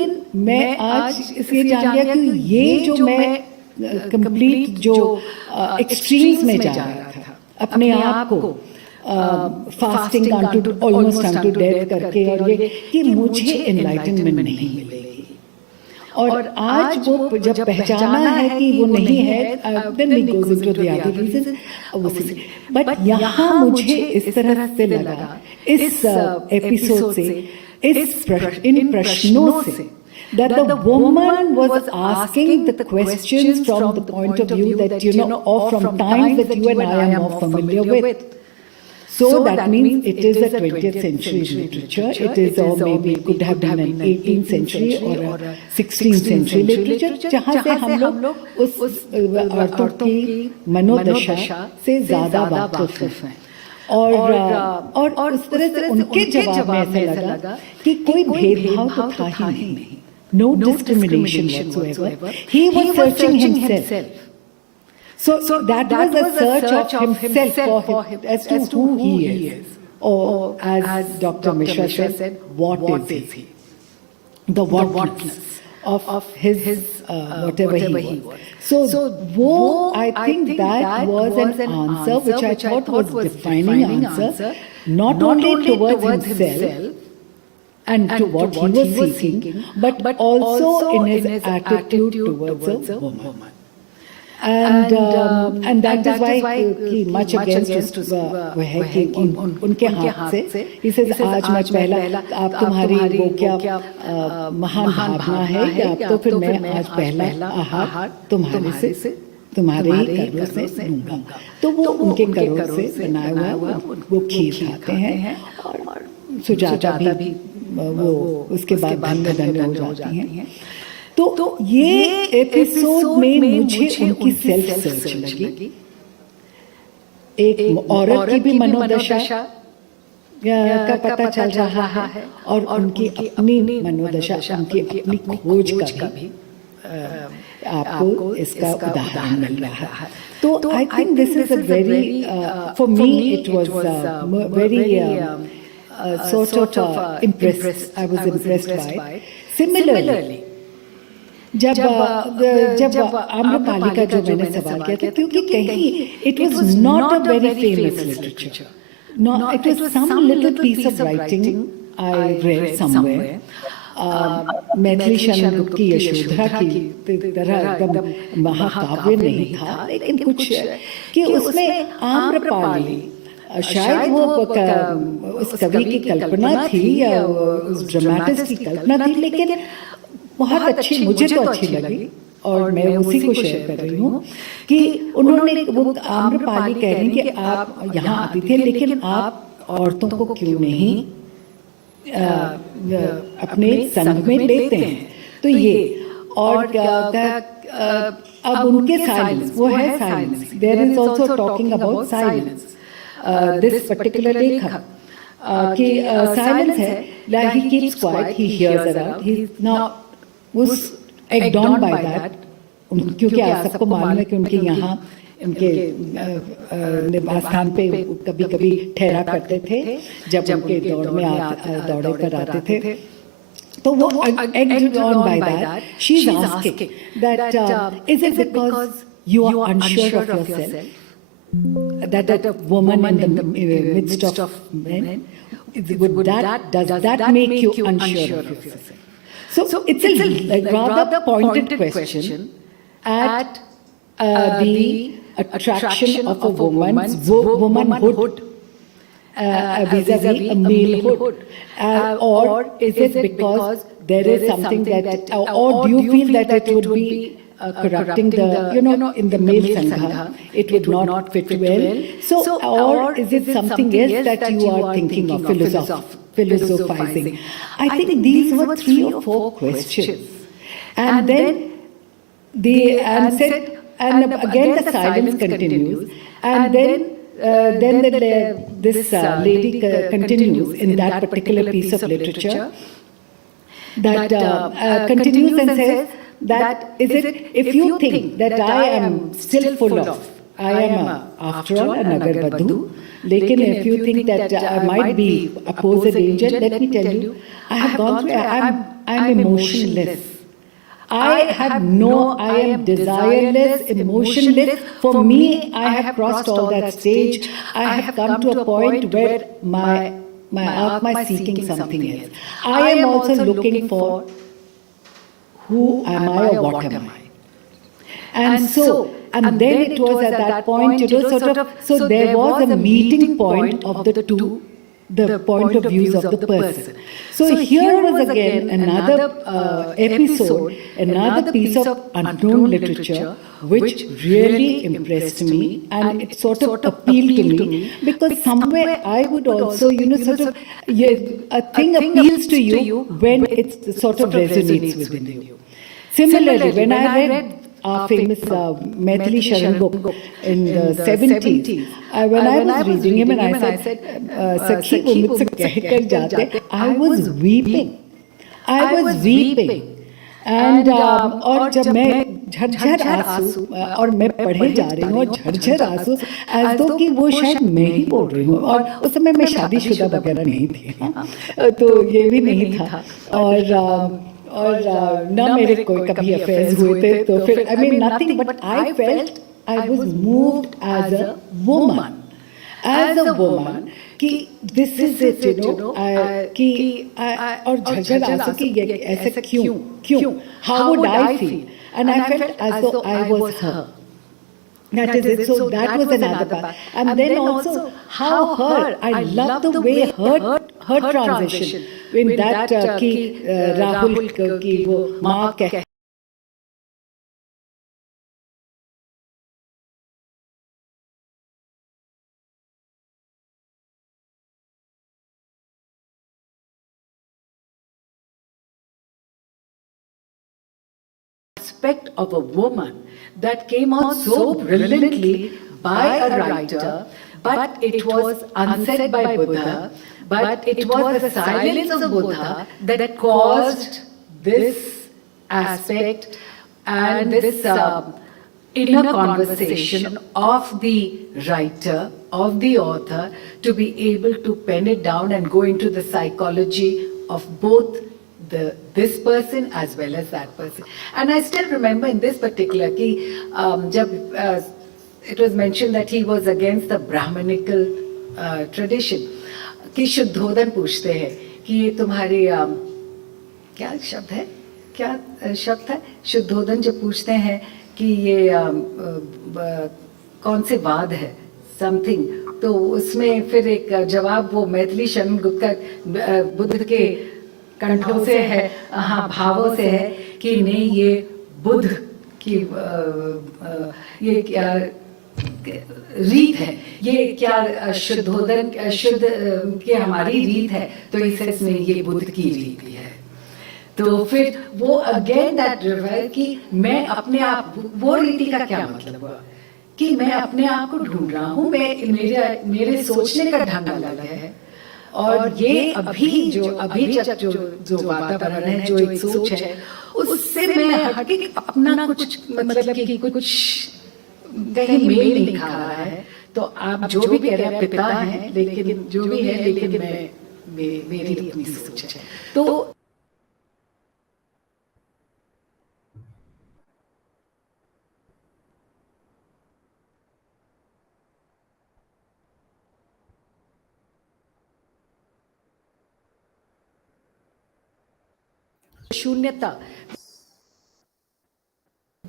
मैं आज इसलिए जान गया कि ये जो मैं कंप्लीट जो एक्सट्रीम्स में जा रहा था अपने आप को, fasting to almost to death करके, और ये कि मुझे एनलाइटनमेंट नहीं मिलेगी. और आज वो जब पहचाना है कि वो नहीं है, then it goes into the other reasons. But यहाँ मुझे इस तरह से लगा इस एपिसोड से, इन प्रश्नों से, that the woman was asking the questions from the point of view that, you know, or from times that you and I are more familiar with. So that means it is a 20th century literature. It is, or maybe it could have been an 18th century or a 16th century literature, जहाँ से हम लोग उस औरतों की मनोदशा से ज़्यादा वाकिफ हैं. और उस तरह से उनके जवाब में ऐसा लगा कि कोई भेदभाव तो था ही नहीं. No discrimination whatsoever. He was searching himself. So that was a search of himself for him, as to who he is. Or as Dr. Mishra said, what is he? The whatness of his whatever he was. So I think that was an answer which I thought was defining answer, not only towards himself and to what he was seeking, but also in his attitude towards a woman. And that is why he much against वो है कि उनके हाथ से he says, आज मैं पहला, आप तुम्हारी वो क्या महान भावना है कि आप, तो फिर मैं आज पहला आहार तुम्हारे ही करों से लूंगा. तो वो उनके करों से बनाया हुआ वो खीर खाते हैं, और सुजाता भी वो उसके बाद धन्य हो जाती हैं. तो ये एपिसोड में मुझे उनकी सेल्फ सर्च लगी. एक औरत की भी मनोदशा का पता चल रहा है, और उनकी अपनी मनोदशा, उनकी अपनी खोज का भी आपको इसका उदाहरण मिल रहा है. तो I think this is a very, for me it was very sort of impressed. I was impressed by. Similarly, जब आम्रपाली का जो मैंने सवाल किया था, क्योंकि कहीं it was not a very famous literature. No, it was some little piece of writing I read somewhere. Maithili Sharangupta की यशोधरा की तरह एकदम महाकाव्य नहीं था, लेकिन कुछ कि उसमें आम्रपाली, शायद वो उस कवि की कल्पना थी या उस ड्रामेटिस्ट की कल्पना थी, लेकिन बहुत अच्छी, मुझे तो अच्छी लगी, और मैं उसी को शेयर कर रही हूँ कि उन्होंने, वो आम्रपाली कह रही कि आप यहाँ आती थे, लेकिन आप औरतों को क्यों नहीं अपने संग में लेते हैं. तो ये, और अब उनके साइलेंस, वो है silence. There is also talking about silence. This particular lekha कि silence है, like he keeps quiet, he hears around, he now was egged on by that, क्योंकि आप सबको मालूम है कि उनके यहाँ, उनके निवास स्थान पे कभी कभी ठहरा करते थे जब उनके दौड़ में दौड़े कर आते थे. तो वो egged on by that, she is asking that is it because you are unsure of yourself, that a woman in the midst of men, does that make you unsure of yourself? So it's a rather pointed question at the attraction of a woman's womanhood vis-a-vis a malehood? Or is it because there is something that, or do you feel that it would be corrupting the, in the male Sangha, it would not fit well? So, or is it something else that you are thinking of, philosophizing? I think these were 3 or 4 questions. And then and again the silence continues, and then this lady continues in that particular piece of literature that continues and says that if you think that I am still full of, I am after all a Nagarbadhu, lekin if you think that I might be a opposite angel, let me tell you, I have gone through, I'm emotionless. I am desireless, emotionless. For me, I have crossed all that stage. I have come to a point where my Atma is seeking something else. I am also looking for who am I or what am I? And then it was at that point, so there was a meeting point of the point of views of the person. So here was again another episode, another piece of unknown literature which really impressed me, and it sort of appealed to me, because somewhere I would also, a thing appeals to you when it sort of resonates within you. Similarly, when I read our famous Maithili Sharan book in the 70s, when I was reading him and I said, Sakhi wo mujhse kehkar jaate, I was weeping. And और जब मैं झरझर आंसू और मैं पढ़े जा रही हूँ और झरझर आंसू as though कि वो शायद मैं ही बोल रही हूँ, और उस समय मैं शादीशुदा वगैरह नहीं थी, तो ये भी नहीं था, और ना मेरे कोई कभी अफेयर्स हुए थे, तो फिर I mean nothing, but I felt I was moved as a woman कि this is it, कि और झरझर आंसू कि ये ऐसे क्यों, how would I feel, and I felt as though I was her. That is it. So that was another part. And then also how I love the way her transition in that कि राहुल की वो माँ कह aspect of a woman that came out so brilliantly by a writer, but it was unsaid by Buddha, but it was the silence of Buddha that caused this aspect and this inner conversation of the writer, of the author, to be able to pen it down and go into the psychology of both this person as well as that person. And I still remember in this particular it was mentioned that he was against the Brahmanical tradition. कि शुद्धोदन पूछते हैं कि ये तुम्हारी क्या शब्द है शुद्धोदन जब पूछते हैं कि ये कौन से वाद है समथिंग, तो उसमें फिर एक जवाब वो मैथिली शरण गुप्त का बुद्ध के कंठों से है, हाँ भावों से है कि नहीं ये बुद्ध की ये क्या रीत है, ये क्या शुद्धोदन शुद्ध की हमारी रीत है, तो इस सेंस में ये बुद्ध की रीत है. तो फिर वो अगेन दैट रिवर कि मैं अपने आप, वो रीति का क्या मतलब हुआ कि मैं अपने आप को ढूंढ रहा हूँ, मैं मेरे सोचने का ढंग अलग है, और ये अभी जो वातावरण है, जो एक सोच है, उससे मैं हटके अपना कुछ मतलब कि कुछ कहीं मेल नहीं खा रहा है. तो आप जो भी कह रहे हैं पिता हैं, लेकिन जो भी है, लेकिन मेरी अपनी सोच है. तो शून्यता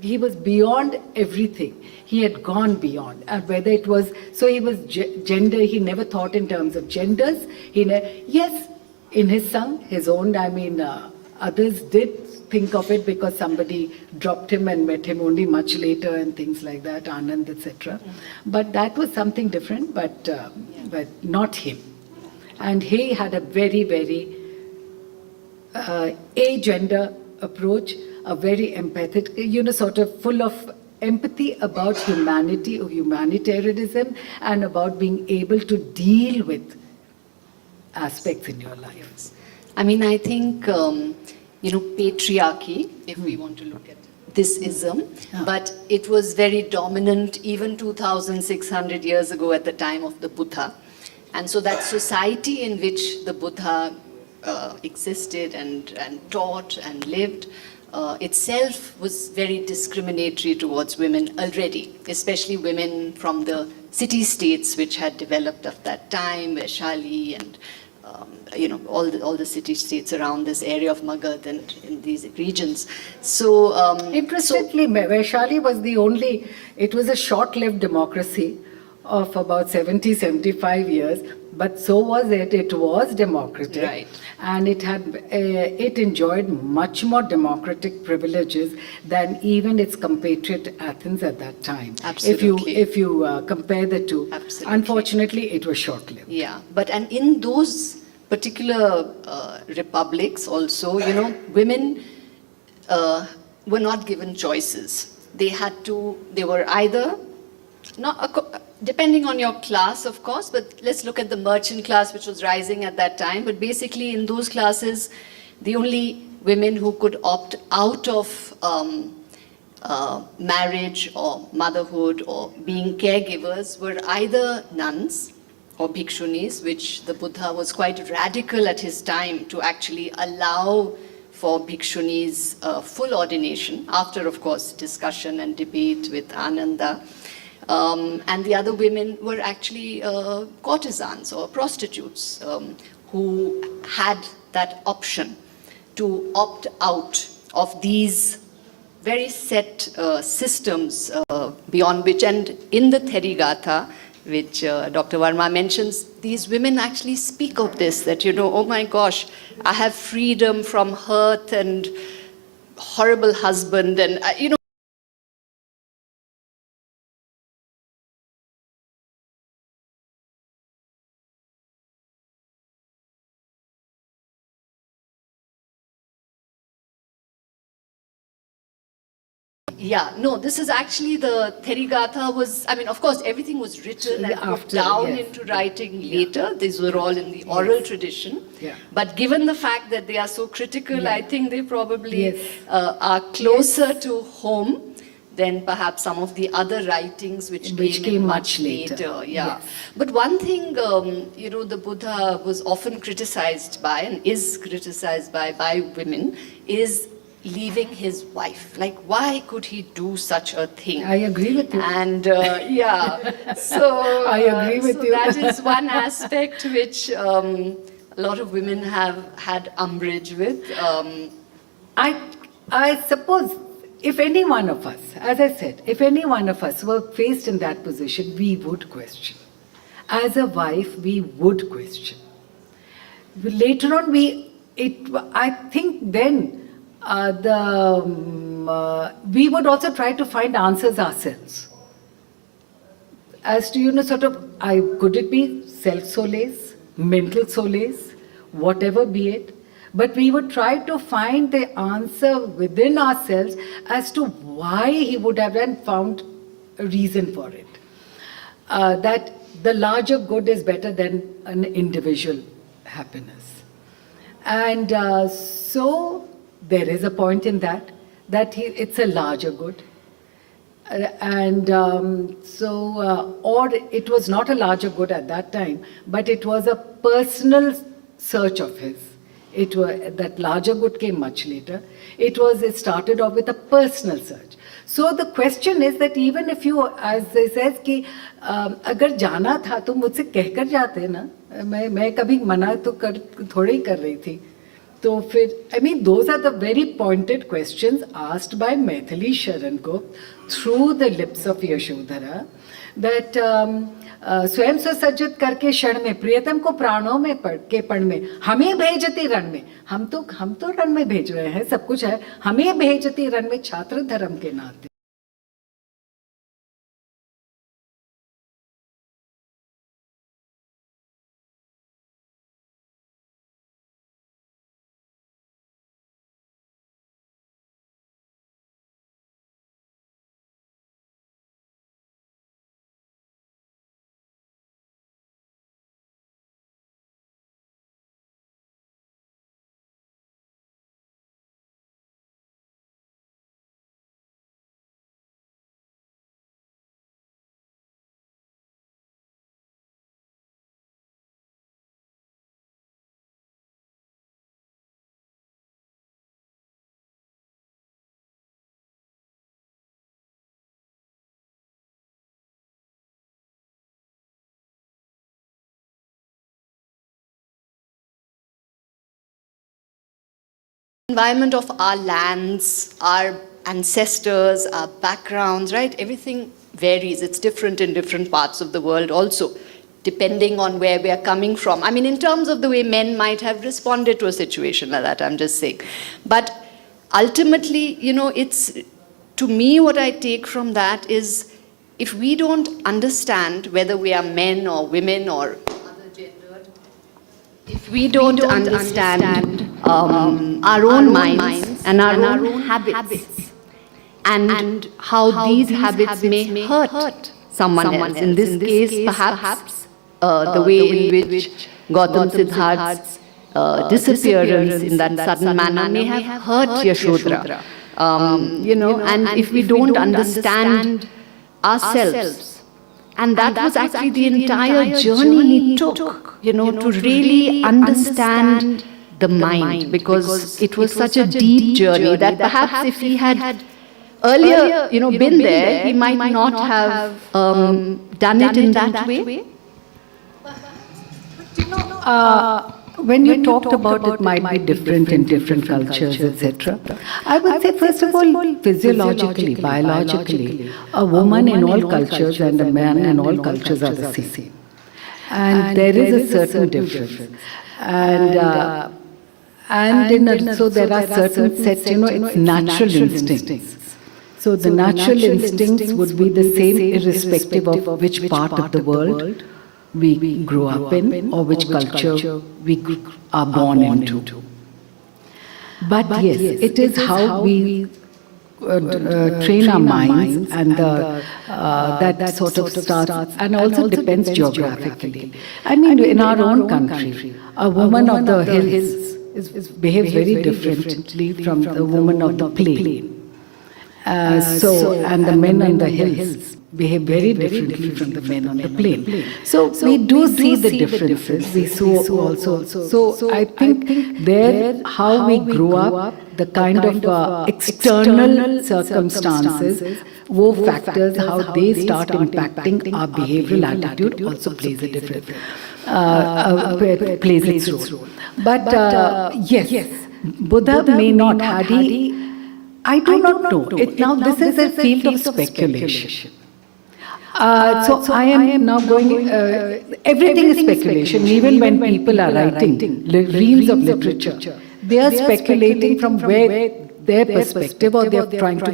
He was beyond everything. He had gone beyond. And whether it was, so he was gender, he never thought in terms of genders. Yes, in his song, his own, others did think of it because somebody dropped him and met him only much later and things like that, Anand, etc. But that was something different, but not him. And he had a very, very agender approach, a very empathetic, sort of full of empathy about humanity or humanitarianism and about being able to deal with aspects in your life. I mean, I think, patriarchy, if we want to look at this ism, but it was very dominant even 2,600 years ago at the time of the Buddha. And so that society in which the Buddha existed and taught and lived itself was very discriminatory towards women already, especially women from the city-states which had developed at that time, Vaishali and all the city-states around this area of Magad and in these regions. So interestingly, Vaishali was the only, it was a short-lived democracy of about 70, 75 years, but so was it. It was democratic. Right. And it enjoyed much more democratic privileges than even its compatriot Athens at that time. Absolutely. If you compare the two. Absolutely. Unfortunately, it was short-lived. Yeah, and in those particular republics also, women were not given choices. They were either, depending on your class, of course, but let's look at the merchant class, which was rising at that time. But basically, in those classes, the only women who could opt out of marriage or motherhood or being caregivers were either nuns or bhikshunis, which the Buddha was quite radical at his time to actually allow for bhikshunis full ordination, after, of course, discussion and debate with Ananda. And the other women were actually courtesans or prostitutes who had that option to opt out of these very set systems beyond which, and in the Therigatha, which Dr. Verma mentions, these women actually speak of this, that, oh my gosh, I have freedom from hurt and horrible husband, and, Yeah, no, this is actually the Therigatha was, of course, everything was written and put down into writing later. These were all in the oral tradition. Yeah. But given the fact that they are so critical, I think they probably are closer to home than perhaps some of the other writings which came much later. Yeah. Yes. But one thing, the Buddha was often criticized by and is criticized by women is leaving his wife. Like, why could he do such a thing? I agree with you. And so I agree with you. That is one aspect which a lot of women have had umbrage with. I suppose if any one of us, as I said, if any one of us were faced in that position, we would question. As a wife, we would question. Later on, I think then we would also try to find answers ourselves. As to, could it be self-solace, mental solace, whatever be it, but we would try to find the answer within ourselves as to why he would have then found a reason for it. That the larger good is better than an individual happiness. And so there is a point in that it's a larger good. Or it was not a larger good at that time, but it was a personal search of his. That larger good came much later. It started off with a personal search. So the question is that even if you, as they says कि अगर जाना था तो मुझसे कहकर जाते ना, मैं कभी मना तो थोड़े ही कर रही थी. तो फिर I mean those are the very pointed questions asked by Maithili Sharan को through the lips of Yashodhara that स्वयं सुसज्जित करके क्षण में प्रियतम को प्राणों में के पण में हमें भेजती रण में हम तो रण में भेज रहे हैं सब कुछ है हमें भेजती रण में छात्र धर्म के नाते environment of our lands, our ancestors, our backgrounds, right? Everything varies. It's different in different parts of the world also, depending on where we are coming from. I mean, in terms of the way men might have responded to a situation like that, I'm just saying. But ultimately, you know, it's, to me, what I take from that is if we don't understand whether we are men or women or other gendered, if we don't understand our own minds and our own habits and how these habits may hurt someone else. In this case, perhaps the way in which Gautam Siddharth's disappearance in that sudden manner may have hurt Yashodhara. You know, and if we don't understand ourselves, and that was actually the entire journey he took, you know, to really understand the mind, because it was such a deep journey that perhaps if he had earlier, you know, been there, he might not have done it in that way. When you talked about it might be different in different cultures, etc. I would say, first of all, physiologically, biologically, a woman in all cultures and a man in all cultures are the same. And there is a certain difference. So there are certain sets, you know, it's natural instincts. So the natural instincts would be the same irrespective of which part of the world we grow up in or which culture we are born into. But yes, it is how we train our minds and that sort of starts, and also depends geographically. I mean, in our own country, a woman of the hills behaves very differently from the woman of the plain. And the men on the hills behave very differently from the men on the plain. So we do see the differences. We also. So I think there, how we grow up, the kind of external circumstances, wo factors, how they start impacting our behavioral attitude also plays a different, plays its role. But yes, Buddha may not had he. I do not know. Now this is a field of speculation. So I am now going, everything is speculation. Even when people are writing reams of literature, they are speculating from where their perspective, or they are trying to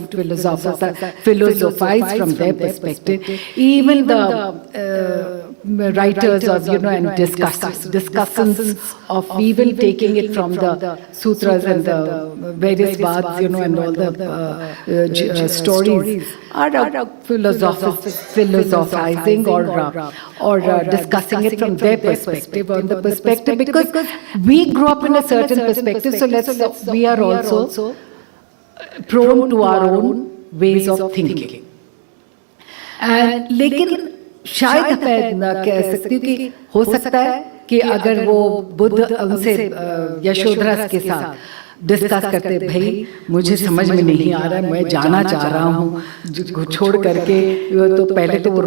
philosophize from their perspective. Even the writers of, you know, and discussants of even taking it from the sutras and the various baths, you know, and all the stories are philosophizing or discussing it from their perspective, on the perspective, because we grew up in a certain perspective, so we are also prone to our own ways of thinking. And लेकिन शायद मैं न कह सकती हूँ कि हो सकता है कि अगर वो बुद्ध उनसे यशोधरा के साथ डिस्कस करते, भाई मुझे समझ में नहीं आ रहा है, मैं जाना चाह रहा हूँ छोड़ करके, तो पहले तो वो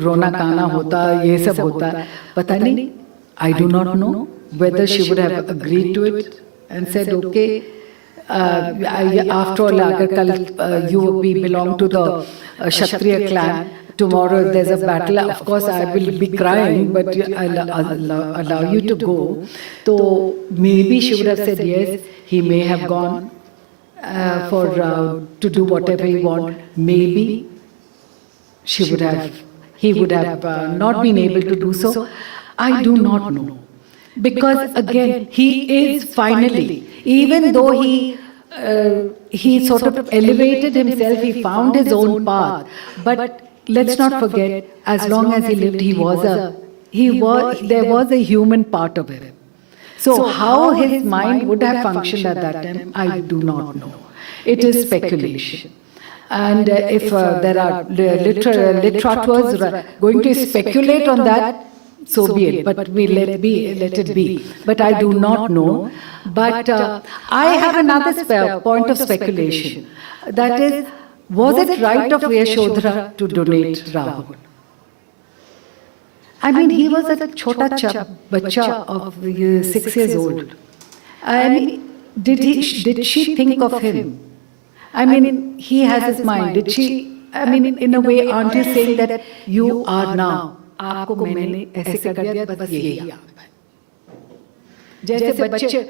रोना गाना होता, ये सब होता, पता नहीं. I do not know whether she would have agreed to it and said, okay, after all, agar kal we belong to the Kshatriya clan, tomorrow there's a battle, of course I will be crying, but I'll allow you to go. So maybe she would have said yes, he may have gone to do whatever he want. Maybe he would have not been able to do so. I do not know. Because again, he is finally, even though he sort of elevated himself, he found his own path. But let's not forget, as long as he lived, there was a human part of him. So how his mind would have functioned at that time, I do not know. It is speculation. And if there are literateurs going to speculate on that, so be it. But let it be. But I do not know. But I have another point of speculation. That is, was it right of Yashodhara to donate Rahul? I mean, he was a chota bacha of 6 years old. I mean, did she think of him? I mean, he has his mind. Did she? I mean, in a way, aren't you saying that you are now? आपको मैंने ऐसे कर दिया, बस यही आप है. जैसे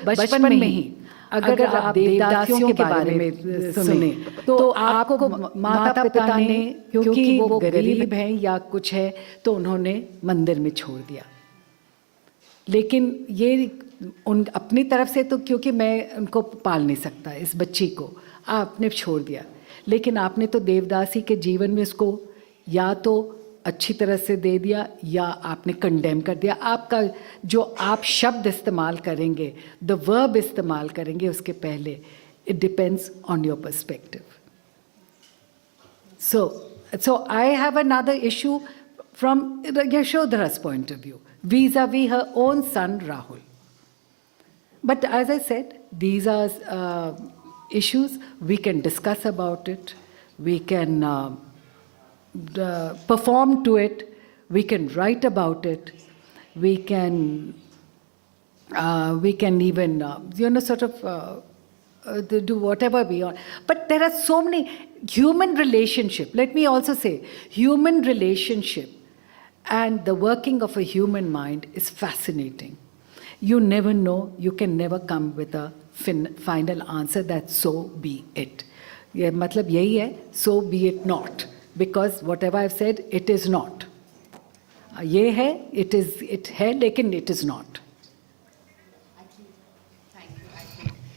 बचपन में ही अगर आप देवदासियों के बारे में सुने, तो आपको माता पिता ने, क्योंकि वो गरीब हैं या कुछ है, तो उन्होंने मंदिर में छोड़ दिया. लेकिन ये अपनी तरफ से तो, क्योंकि मैं उनको पाल नहीं सकता, इस बच्ची को आपने छोड़ दिया. लेकिन आपने तो देवदासी के जीवन में उसको या तो अच्छी तरह से दे दिया या आपने कंडेम कर दिया. आपका जो आप शब्द इस्तेमाल करेंगे, द वर्ब इस्तेमाल करेंगे उसके पहले, it depends on your perspective. So I have another issue from Yashodhara's point of view, vis-a-vis her own son Rahul. But as I said, these are issues we can discuss about it, we can perform to it, we can write about it, we can even sort of do whatever we want. But there are so many human relationship. Let me also say, human relationship and the working of a human mind is fascinating. You never know, you can never come with a final answer that so be it. ये मतलब यही है, so be it not. Because whatever I've said, it is not. ये है, it है, लेकिन it is not.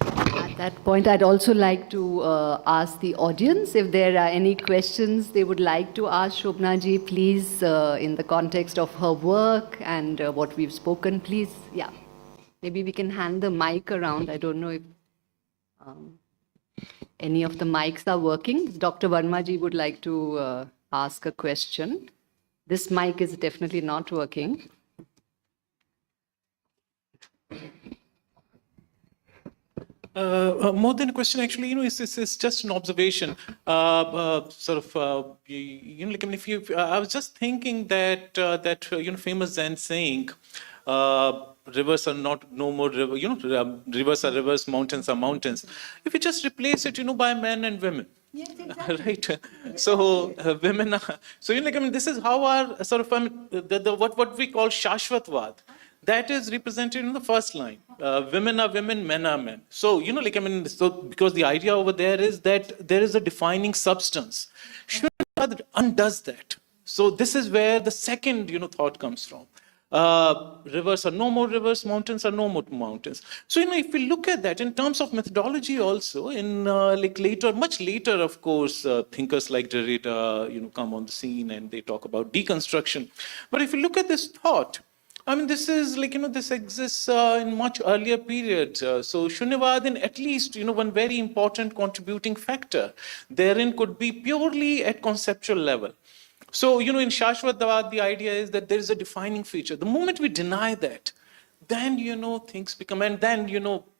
At that point, I'd also like to ask the audience if there are any questions they would like to ask Shobna ji, please, in the context of her work and what we've spoken, please. Yeah. Maybe we can hand the mic around. I don't know if any of the mics are working. Dr. Verma ji would like to ask a question. This mic is definitely not working. More than a question, actually, it's just an observation. Like, I mean, I was just thinking that famous Zen saying, rivers are no more river, rivers are rivers, mountains are mountains. If you just replace it, by men and women. Yes, exactly. Right. So women are. So like, I mean, this is how our sort of what we call Shashvatvad. That is represented in the first line. Women are women, men are men. So, like, I mean, so because the idea over there is that there is a defining substance. Shashvatvad undoes that. So this is where the second, thought comes from. Rivers are no more rivers, mountains are no more mountains. So, if we look at that in terms of methodology also, in much later, of course, thinkers like Derrida, come on the scene and they talk about deconstruction. But if you look at this thought, I mean, this is like, this exists in much earlier periods. So Shunyavad, in at least, one very important contributing factor therein could be purely at conceptual level. So, in Shashvatavad, the idea is that there is a defining feature. The moment we deny that, then, things become, and then,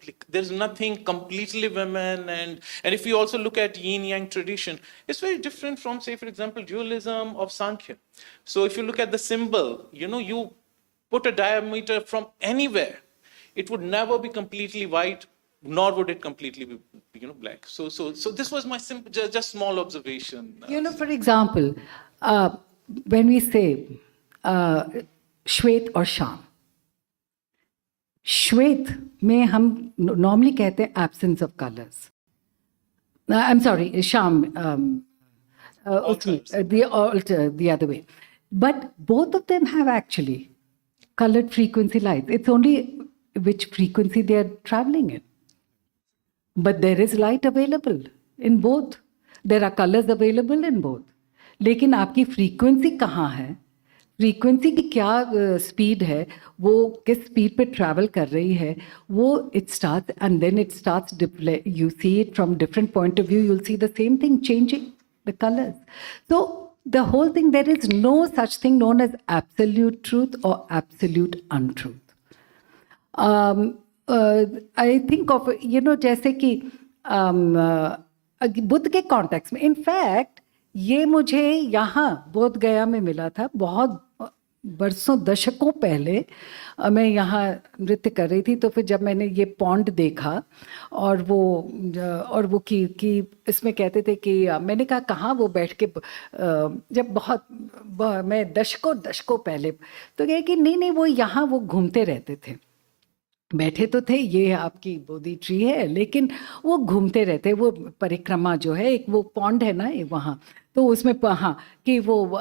like, there's nothing completely women. And if we also look at yin-yang tradition, it's very different from, say, for example, dualism of Sankhya. So if you look at the symbol, you put a diameter from anywhere, it would never be completely white, nor would it completely be, black. So this was my simple, just small observation. You know, for example, when we say Shwet or Sham, Shwet में हम normally कहते हैं absence of colors. I'm sorry, Sham, the other way. But both of them have actually colored frequency lights. It's only which frequency they are traveling in. But there is light available in both. There are colors available in both. लेकिन आपकी frequency कहाँ है, frequency की क्या speed है, वो किस speed पे ट्रैवल कर रही है, वो it starts and then it starts, you see it from different point of view, you'll see the same thing changing, the colors. So the whole thing, there is no such thing known as absolute truth or absolute untruth. I think of, जैसे कि बुद्ध के context में, in fact ये मुझे यहाँ बोध गया में मिला था बहुत बरसों दशकों पहले। मैं यहाँ नृत्य कर रही थी, तो फिर जब मैंने ये पॉन्ड देखा और वो कि इसमें कहते थे कि मैंने कहा कहाँ, वो बैठ के जब मैं दशकों पहले, तो कहे कि नहीं वो यहाँ वो घूमते रहते थे, बैठे तो थे, ये आपकी बोधि ट्री है, लेकिन वो घूमते रहते, वो परिक्रमा जो है, एक वो पॉन्ड है ना वहाँ, तो उसमें हाँ कि वो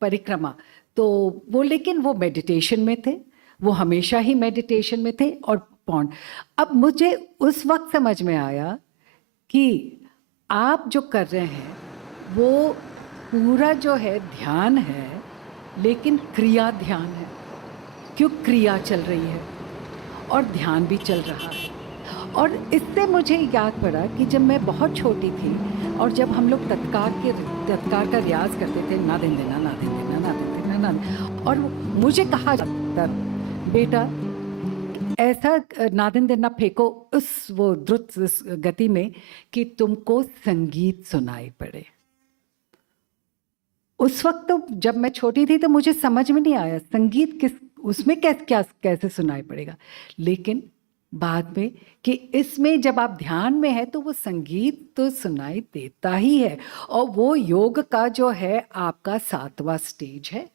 परिक्रमा, तो वो लेकिन वो मेडिटेशन में थे, वो हमेशा ही मेडिटेशन में थे। और पॉन्ड, अब मुझे उस वक्त समझ में आया कि आप जो कर रहे हैं वो पूरा जो है ध्यान है, लेकिन क्रिया ध्यान है, क्यों क्रिया चल रही है और ध्यान भी चल रहा है। और इससे मुझे याद पड़ा कि जब मैं बहुत छोटी थी और जब हम लोग तत्कार का रियाज करते थे, ना दिन देना, ना दिन देना, ना दिन देना, ना, और मुझे कहा जाता, बेटा ऐसा नादिन देना फेंको उस वो द्रुत गति में कि तुमको संगीत सुनाई पड़े। उस वक्त तो जब मैं छोटी थी तो मुझे समझ में नहीं आया संगीत उसमें कैसे सुनाई पड़ेगा, लेकिन बाद में कि इसमें जब आप ध्यान में है तो वो संगीत तो सुनाई देता ही है। और वो योग का जो है आपका 7वां स्टेज है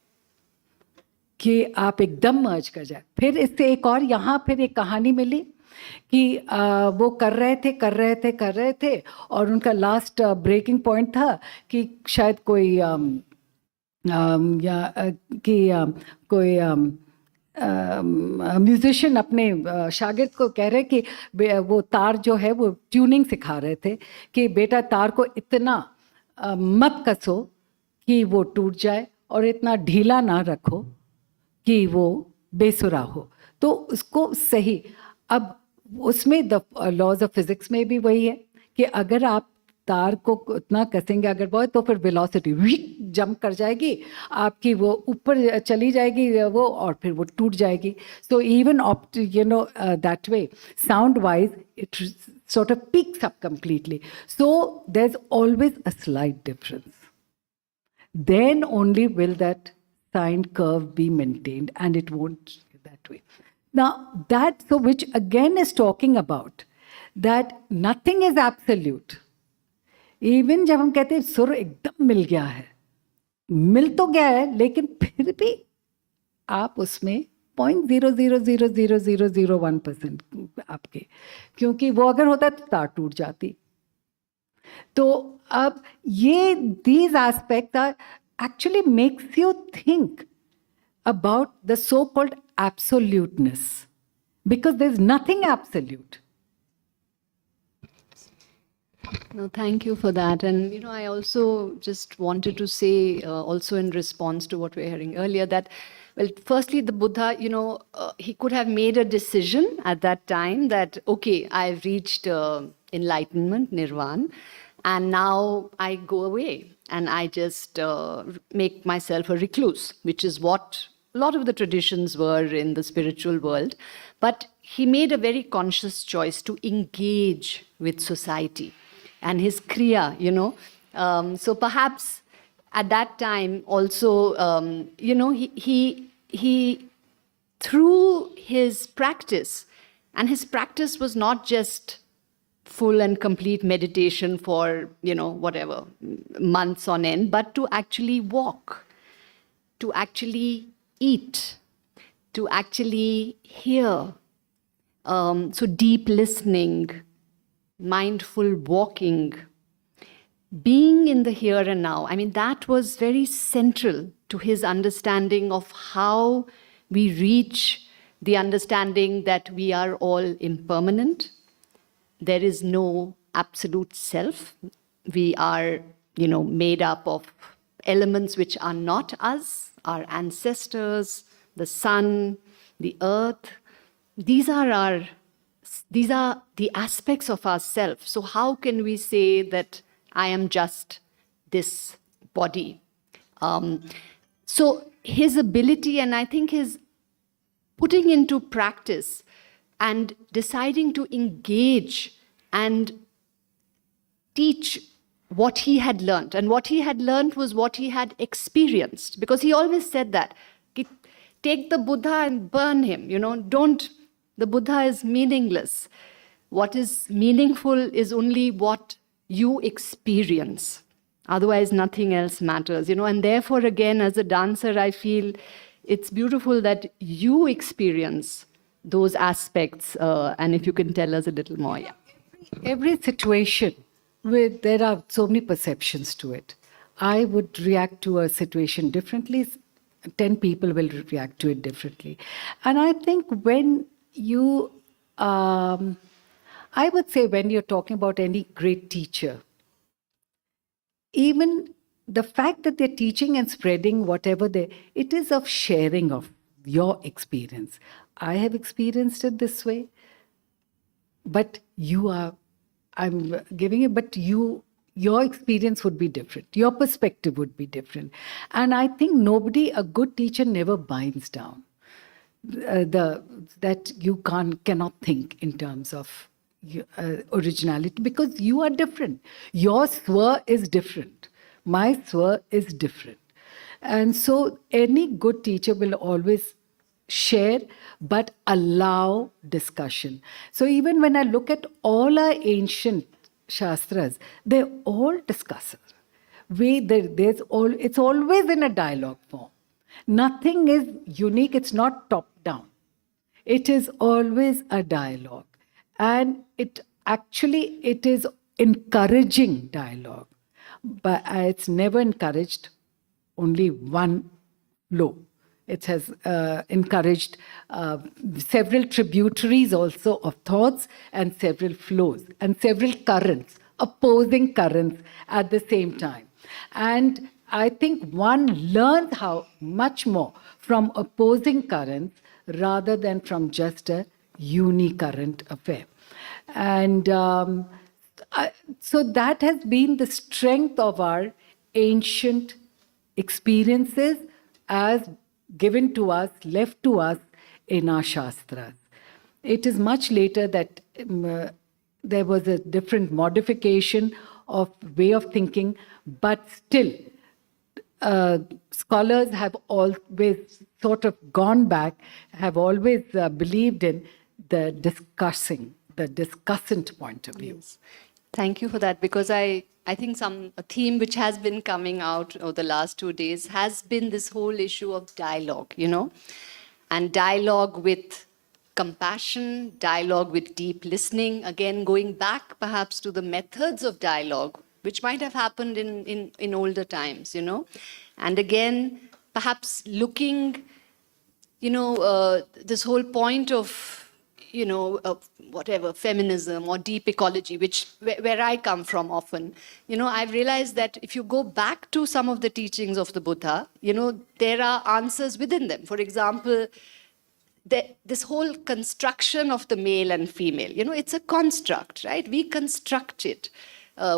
कि आप एकदम मर्ज कर जाए। फिर इससे एक और यहाँ फिर एक कहानी मिली कि वो कर रहे थे और उनका लास्ट ब्रेकिंग पॉइंट था कि शायद कोई म्यूजिशियन अपने शागिर्द को कह रहे कि वो तार जो है वो ट्यूनिंग सिखा रहे थे कि बेटा तार को इतना मत कसो कि वो टूट जाए और इतना ढीला ना रखो कि वो बेसुरा हो। तो उसको सही, अब उसमें द लॉज ऑफ फिजिक्स में भी वही है कि अगर आप तार को उतना कसेंगे अगर बहुत, तो फिर वेलोसिटी जंप कर जाएगी आपकी, वो ऊपर चली जाएगी वो, और फिर वो टूट जाएगी। So even that way sound wise it sort of peaks up completely. So there's always a slight difference. Then only will that sine curve be maintained, and it won't that way. Now so which again is talking about that nothing is absolute. Even जब हम कहते हैं सुर एकदम मिल गया है, मिल तो गया है, लेकिन फिर भी आप उसमें 0.000001% आपके, क्योंकि वो अगर होता तो तार टूट जाती। तो अब ये these aspects are actually makes you think about the so-called absoluteness, because there's nothing absolute. No, thank you for that. And, I also just wanted to say, also in response to what we were hearing earlier, that, well, firstly, the Buddha, he could have made a decision at that time that, okay, I've reached enlightenment, nirvana, and now I go away and I just make myself a recluse, which is what a lot of the traditions were in the spiritual world. But he made a very conscious choice to engage with society and his kriya, so perhaps at that time also, he through his practice And his practice was not just full and complete meditation for, whatever, months on end, but to actually walk, to actually eat, to actually hear. So deep listening, mindful walking, being in the here and now. I mean, that was very central to his understanding of how we reach the understanding that we are all impermanent. There is no absolute self. We are, made up of elements which are not us, our ancestors, the sun, the earth. These are the aspects of ourself. So how can we say that I am just this body? So his ability, and I think his putting into practice and deciding to engage and teach what he had learned. And what he had learned was what he had experienced. Because he always said that, take the Buddha and burn him, the Buddha is meaningless. What is meaningful is only what you experience. Otherwise, nothing else matters, And therefore, again, as a dancer, I feel it's beautiful that you experience those aspects. And if you can tell us a little more, yeah. Every situation, there are so many perceptions to it. I would react to a situation differently. 10 people will react to it differently. And I think when you, I would say when you're talking about any great teacher, even the fact that they're teaching and spreading whatever it is of sharing of your experience. I have experienced it this way, but I'm giving it, but your experience would be different. Your perspective would be different. And I think a good teacher never binds down that you cannot think in terms of originality, because you are different. Your swa is different. My swa is different. And so any good teacher will always share, but allow discussion. So even when I look at all our ancient Shastras, they're all discussers. It's always in a dialogue form. Nothing is unique. It's not top down. It is always a dialogue. And it is encouraging dialogue. But it's never encouraged only one flow. It has encouraged several tributaries also of thoughts and several flows and several currents, opposing currents at the same time. And I think one learns how much more from opposing currents rather than from just a unicurrent affair. And so that has been the strength of our ancient experiences as given to us, left to us in our Shastras. It is much later that there was a different modification of way of thinking, but still scholars have always sort of gone back, have always believed in the discussant point of view. Yes. Thank you for that, because I think a theme which has been coming out over the last 2 days has been this whole issue of dialogue, and dialogue with compassion, dialogue with deep listening, again, going back perhaps to the methods of dialogue, which might have happened in older times, and again, perhaps looking, this whole point of, whatever, feminism or deep ecology, where I come from often, I've realized that if you go back to some of the teachings of the Buddha, there are answers within them. For example, this whole construction of the male and female, it's a construct, right? We construct it.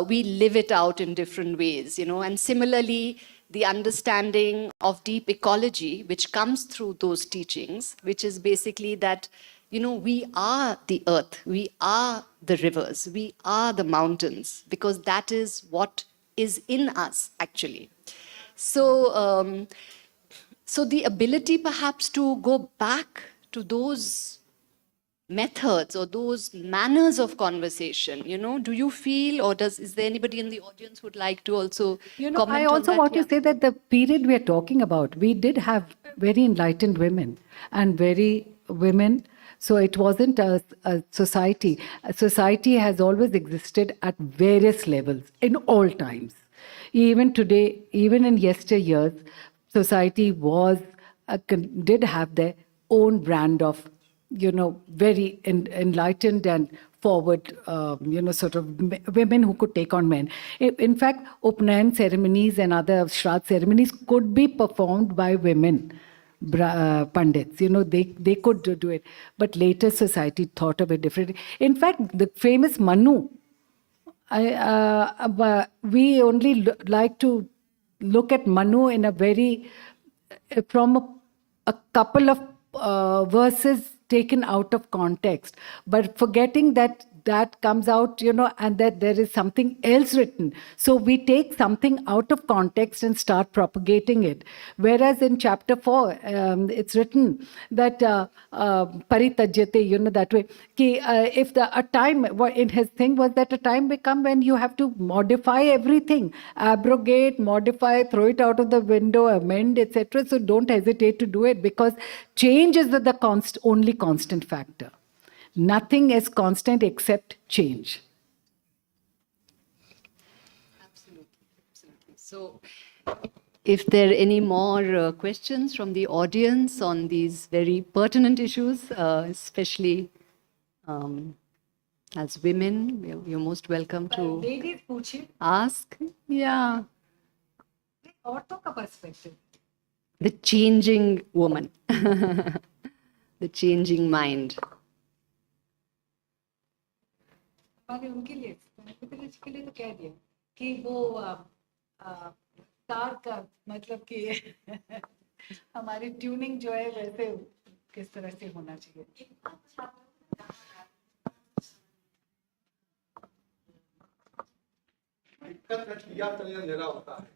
We live it out in different ways, and similarly, the understanding of deep ecology, which comes through those teachings, which is basically that, we are the earth, we are the rivers, we are the mountains, because that is what is in us, actually. So, so the ability perhaps to go back to those methods or those manners of conversation? You know, do you feel, or is there anybody in the audience would like to also You know, comment I also on that? want to Yeah. say that the period we are talking about, we did have very enlightened women and very women. So it wasn't a society. A society has always existed at various levels in all times. Even today, even in yesteryears, society did have their own brand of, you know, very enlightened and forward, you know, sort of women who could take on men. In fact, Upnayan ceremonies and other Shraddh ceremonies could be performed by women. Pandits, you know, they could do it, but later society thought of it differently. In fact, the famous Manu, we only like to look at Manu in a very from a couple of verses taken out of context, but forgetting that that comes out, you know, and that there is something else written. So we take something out of context and start propagating it. Whereas in chapter 4, it's written that paritajyate, you know, that way. If a time, in his thing was that a time may come when you have to modify everything, abrogate, modify, throw it out of the window, amend, etc. So don't hesitate to do it, because change is the only constant factor. Nothing is constant except change. So, if there are any more questions from the audience on these very pertinent issues, especially as women, you're most welcome to Ladies, पूछिए, ask. Yeah, औरतों का perspective. the changing woman, the changing mind. मैंने उनके लिए के लिए तो कह दिया कि वो तार का मतलब कि हमारी ट्यूनिंग जो है वैसे किस तरह से होना चाहिए. दिक्कत है किया तो ये अंधेरा होता है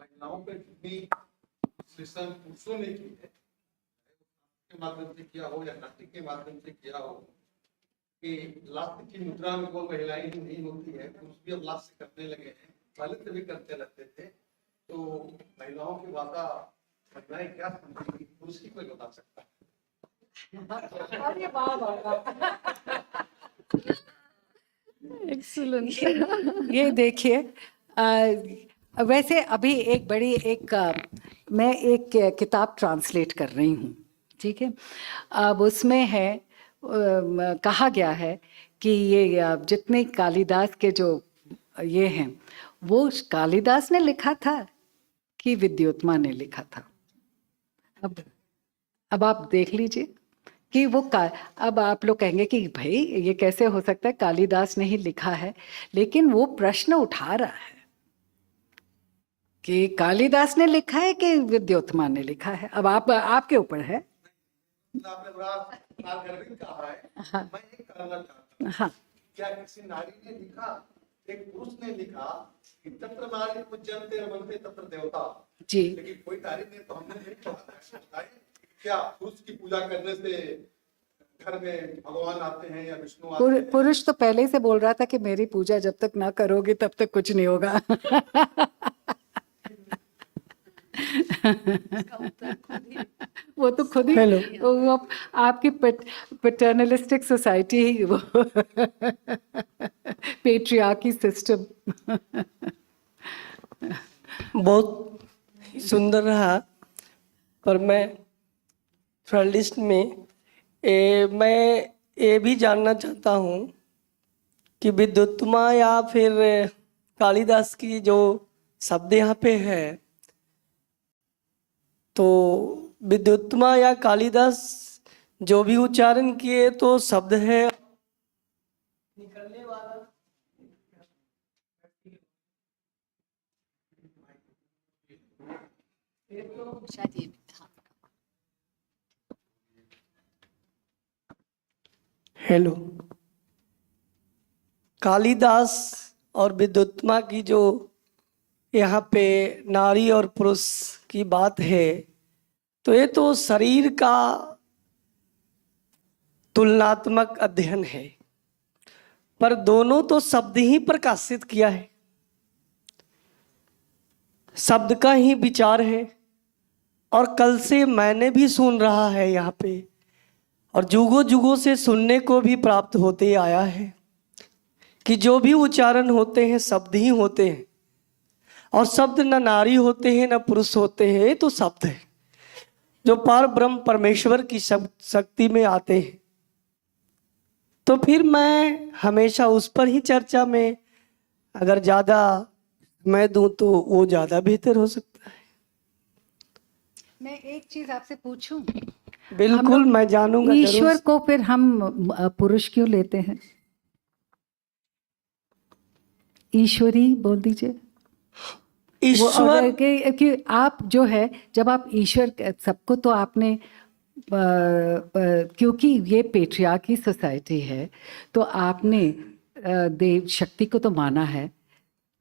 महिलाओं पे जितनी विश्लेषण पुरुषों ने की है के माध्यम से किया हो या नाट्य के माध्यम से किया हो कि लास्ट की मुद्रा में वो महिलाएं ही नहीं होती है, पुरुष भी अब लास्ट करने लगे हैं, पहले से भी करते रहते थे. तो महिलाओं की भाषा महिलाएं क्या समझेंगी, पुरुष ही कोई बता सकता है. अरे वाह वाह. Excellent. ये देखिए, वैसे अभी मैं एक किताब ट्रांसलेट कर रही हूँ, ठीक है. अब उसमें है कहा गया है कि ये जितने कालिदास के जो ये हैं, वो कालिदास ने लिखा था कि विद्योत्मा ने लिखा था. अब आप देख लीजिए कि अब आप लोग कहेंगे कि भाई ये कैसे हो सकता है, कालिदास ने ही लिखा है, लेकिन वो प्रश्न उठा रहा है कि कालिदास ने लिखा है कि विद्योत्मा ने लिखा है. अब आपके ऊपर है. आपने बड़ा गर्वित कहा है. हाँ. मैं ये कहना चाहता हूँ, हाँ, क्या किसी नारी ने लिखा, एक पुरुष ने लिखा कि तत्र नारी पूज्यन्ते रमन्ते तत्र देवता, जी. लेकिन कोई नारी ने तो हमने नहीं पढ़ा है. क्या पुरुष की पूजा करने से घर में भगवान आते हैं या विष्णु आते हैं? पुरुष तो पहले से बोल रहा था कि मेरी पूजा जब तक ना करोगे तब तक कुछ नहीं होगा. वो तो खुद ही. वो आपकी पैटर्नलिस्टिक सोसाइटी ही, वो पेट्रियार्की सिस्टम. बहुत सुंदर रहा, पर मैं थर्ड में मैं ये भी जानना चाहता हूँ कि विद्योत्मा या फिर कालिदास की जो शब्द यहाँ पे है, तो विद्योत्मा या कालिदास जो भी उच्चारण किए तो शब्द है निकलने वाला. हेलो. कालिदास और विद्योत्मा की जो यहाँ पे नारी और पुरुष की बात है, तो ये तो शरीर का तुलनात्मक अध्ययन है, पर दोनों तो शब्द ही प्रकाशित किया है, शब्द का ही विचार है। और कल से मैंने भी सुन रहा है यहाँ पे, और जुगों जुगों से सुनने को भी प्राप्त होते आया है कि जो भी उच्चारण होते हैं शब्द ही होते हैं, और शब्द न नारी होते हैं न पुरुष होते हैं, ये तो शब्द है जो पार ब्रह्म परमेश्वर की शक्ति में आते हैं। तो फिर मैं हमेशा उस पर ही चर्चा में अगर ज़्यादा मैं दूं तो वो ज़्यादा बेहतर हो सकता है। मैं एक चीज आपसे पूछूं, बिल्कुल, मैं जानूंगा ईश्वर जरूर। को फिर हम पुरुष क्यों लेते हैं? ईश्वरी बोल दीजिए। ईश्वर कि आप जो है, जब आप ईश्वर सबको तो आपने क्योंकि ये पेट्रियार्की सोसाइटी है तो आपने देव शक्ति को तो माना है,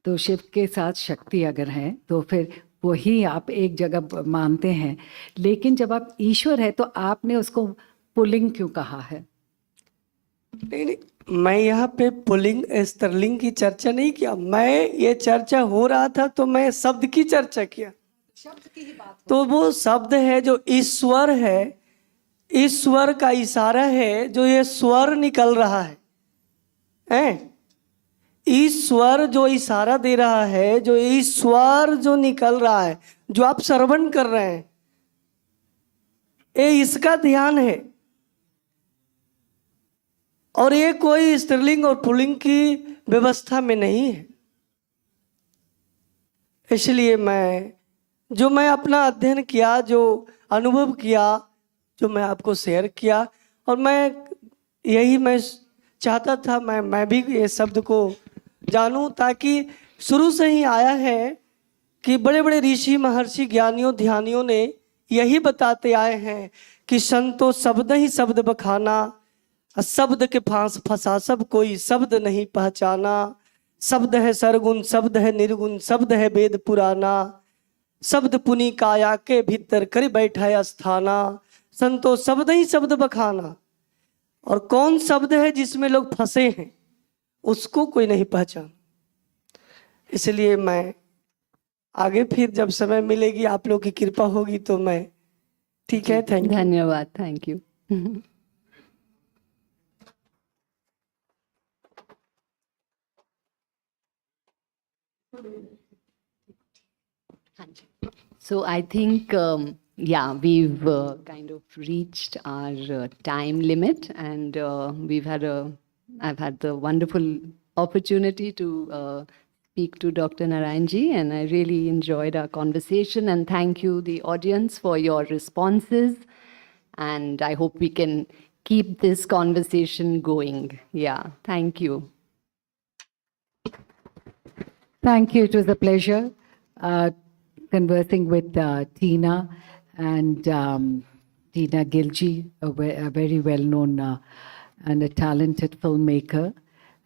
तो शिव के साथ शक्ति अगर है तो फिर वही आप एक जगह मानते हैं। लेकिन जब आप ईश्वर है तो आपने उसको पुल्लिंग क्यों कहा है? नहीं, मैं यहाँ पे पुल्लिंग स्त्रीलिंग की चर्चा नहीं किया। मैं ये चर्चा हो रहा था तो मैं शब्द की चर्चा किया। शब्द की ही बात। तो वो शब्द है जो ईश्वर है, ईश्वर का इशारा है जो ये स्वर निकल रहा है? ईश्वर जो इशारा दे रहा है, जो ईश्वर जो निकल रहा है, जो आप श्रवण कर रहे हैं, ये इसका ध्यान है। और ये कोई स्त्रीलिंग और पुल्लिंग की व्यवस्था में नहीं है। इसलिए मैं अपना अध्ययन किया, जो अनुभव किया, जो मैं आपको शेयर किया, और मैं चाहता था मैं भी ये शब्द को जानूं, ताकि शुरू से ही आया है कि बड़े बड़े ऋषि महर्षि ज्ञानियों ध्यानियों ने यही बताते आए हैं कि संतो शब्द ही शब्द बखाना, शब्द के फांस फंसा सब कोई शब्द नहीं पहचाना, शब्द है सरगुण शब्द है निर्गुण शब्द है वेद पुराना, शब्द पुनि काया के भीतर कर बैठा है स्थाना, संतो शब्द ही शब्द बखाना। और कौन शब्द है जिसमें लोग फंसे हैं उसको कोई नहीं पहचान। इसलिए मैं आगे फिर जब समय मिलेगी, आप लोग की कृपा होगी तो मैं, ठीक है, थैंक यू। धन्यवाद, thank you. So I think, yeah, we've kind of reached our time limit, and I've had the wonderful opportunity to speak to Dr. Narayanji, and I really enjoyed our conversation. And thank you, the audience, for your responses. And I hope we can keep this conversation going. Yeah, thank you. Thank you. It was a pleasure conversing with Tina and Tina Gilji, a very well-known and a talented filmmaker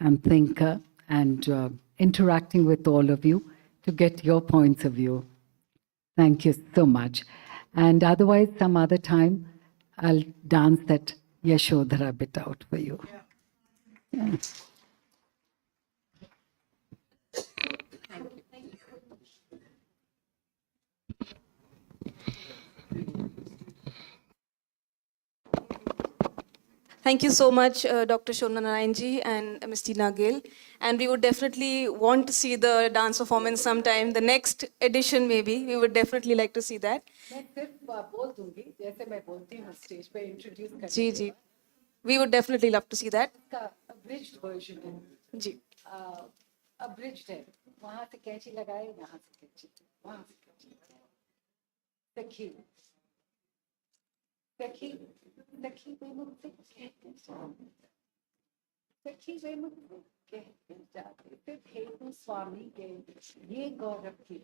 and thinker, and interacting with all of you to get your points of view. Thank you so much. And otherwise, some other time, I'll dance that Yashodhara bit out for you. Yeah. Thank you so much, Dr. Shona Narayanji and Ms. Tina Gill. And we would definitely want to see the dance performance sometime. The next edition, maybe, we would definitely like to see that. जी जी, we would definitely love to see that. Abridged version है. जी. Abridged है. वहाँ से कैंची लगाए, यहाँ से कैंची, वहाँ से कैंची. सखी. सखी. सखी वे मुझसे कहते जाते. सखी वे मुझसे कहते जाते. फिर हेतु स्वामी के ये गौरव की.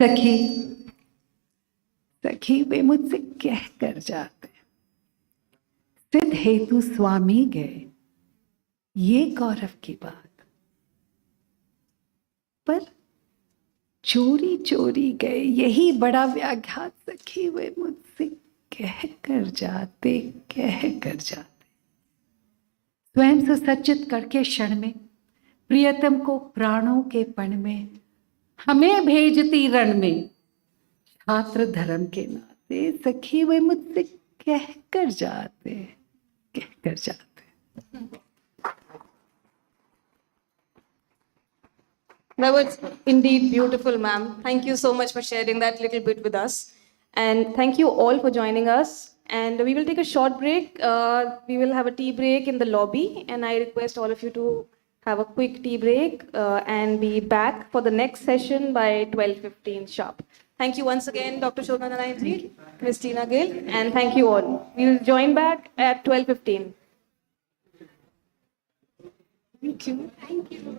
सखी. सखी वे मुझसे कह कर जाते. सिद्ध हेतु स्वामी गए. ये गौरव की बात. पर चोरी चोरी गए, यही बड़ा व्याघात सखी हुए मुझसे कह कर जाते, कह कर जाते। स्वयं से सचित करके क्षण में प्रियतम को प्राणों के पण में हमें भेजती रण में, छात्र धर्म के नाते सखी वे मुझसे कह कर जाते, कह कर जाते। That was indeed beautiful, ma'am. Thank you so much for sharing that little bit with us. And thank you all for joining us. And we will take a short break. We will have a tea break in the lobby. And I request all of you to have a quick tea break and be back for the next session by 12:15 sharp. Thank you once again, Dr. Shobha Narayanji, Christina Gill, and thank you all. We will join back at 12:15. Thank you. Thank you.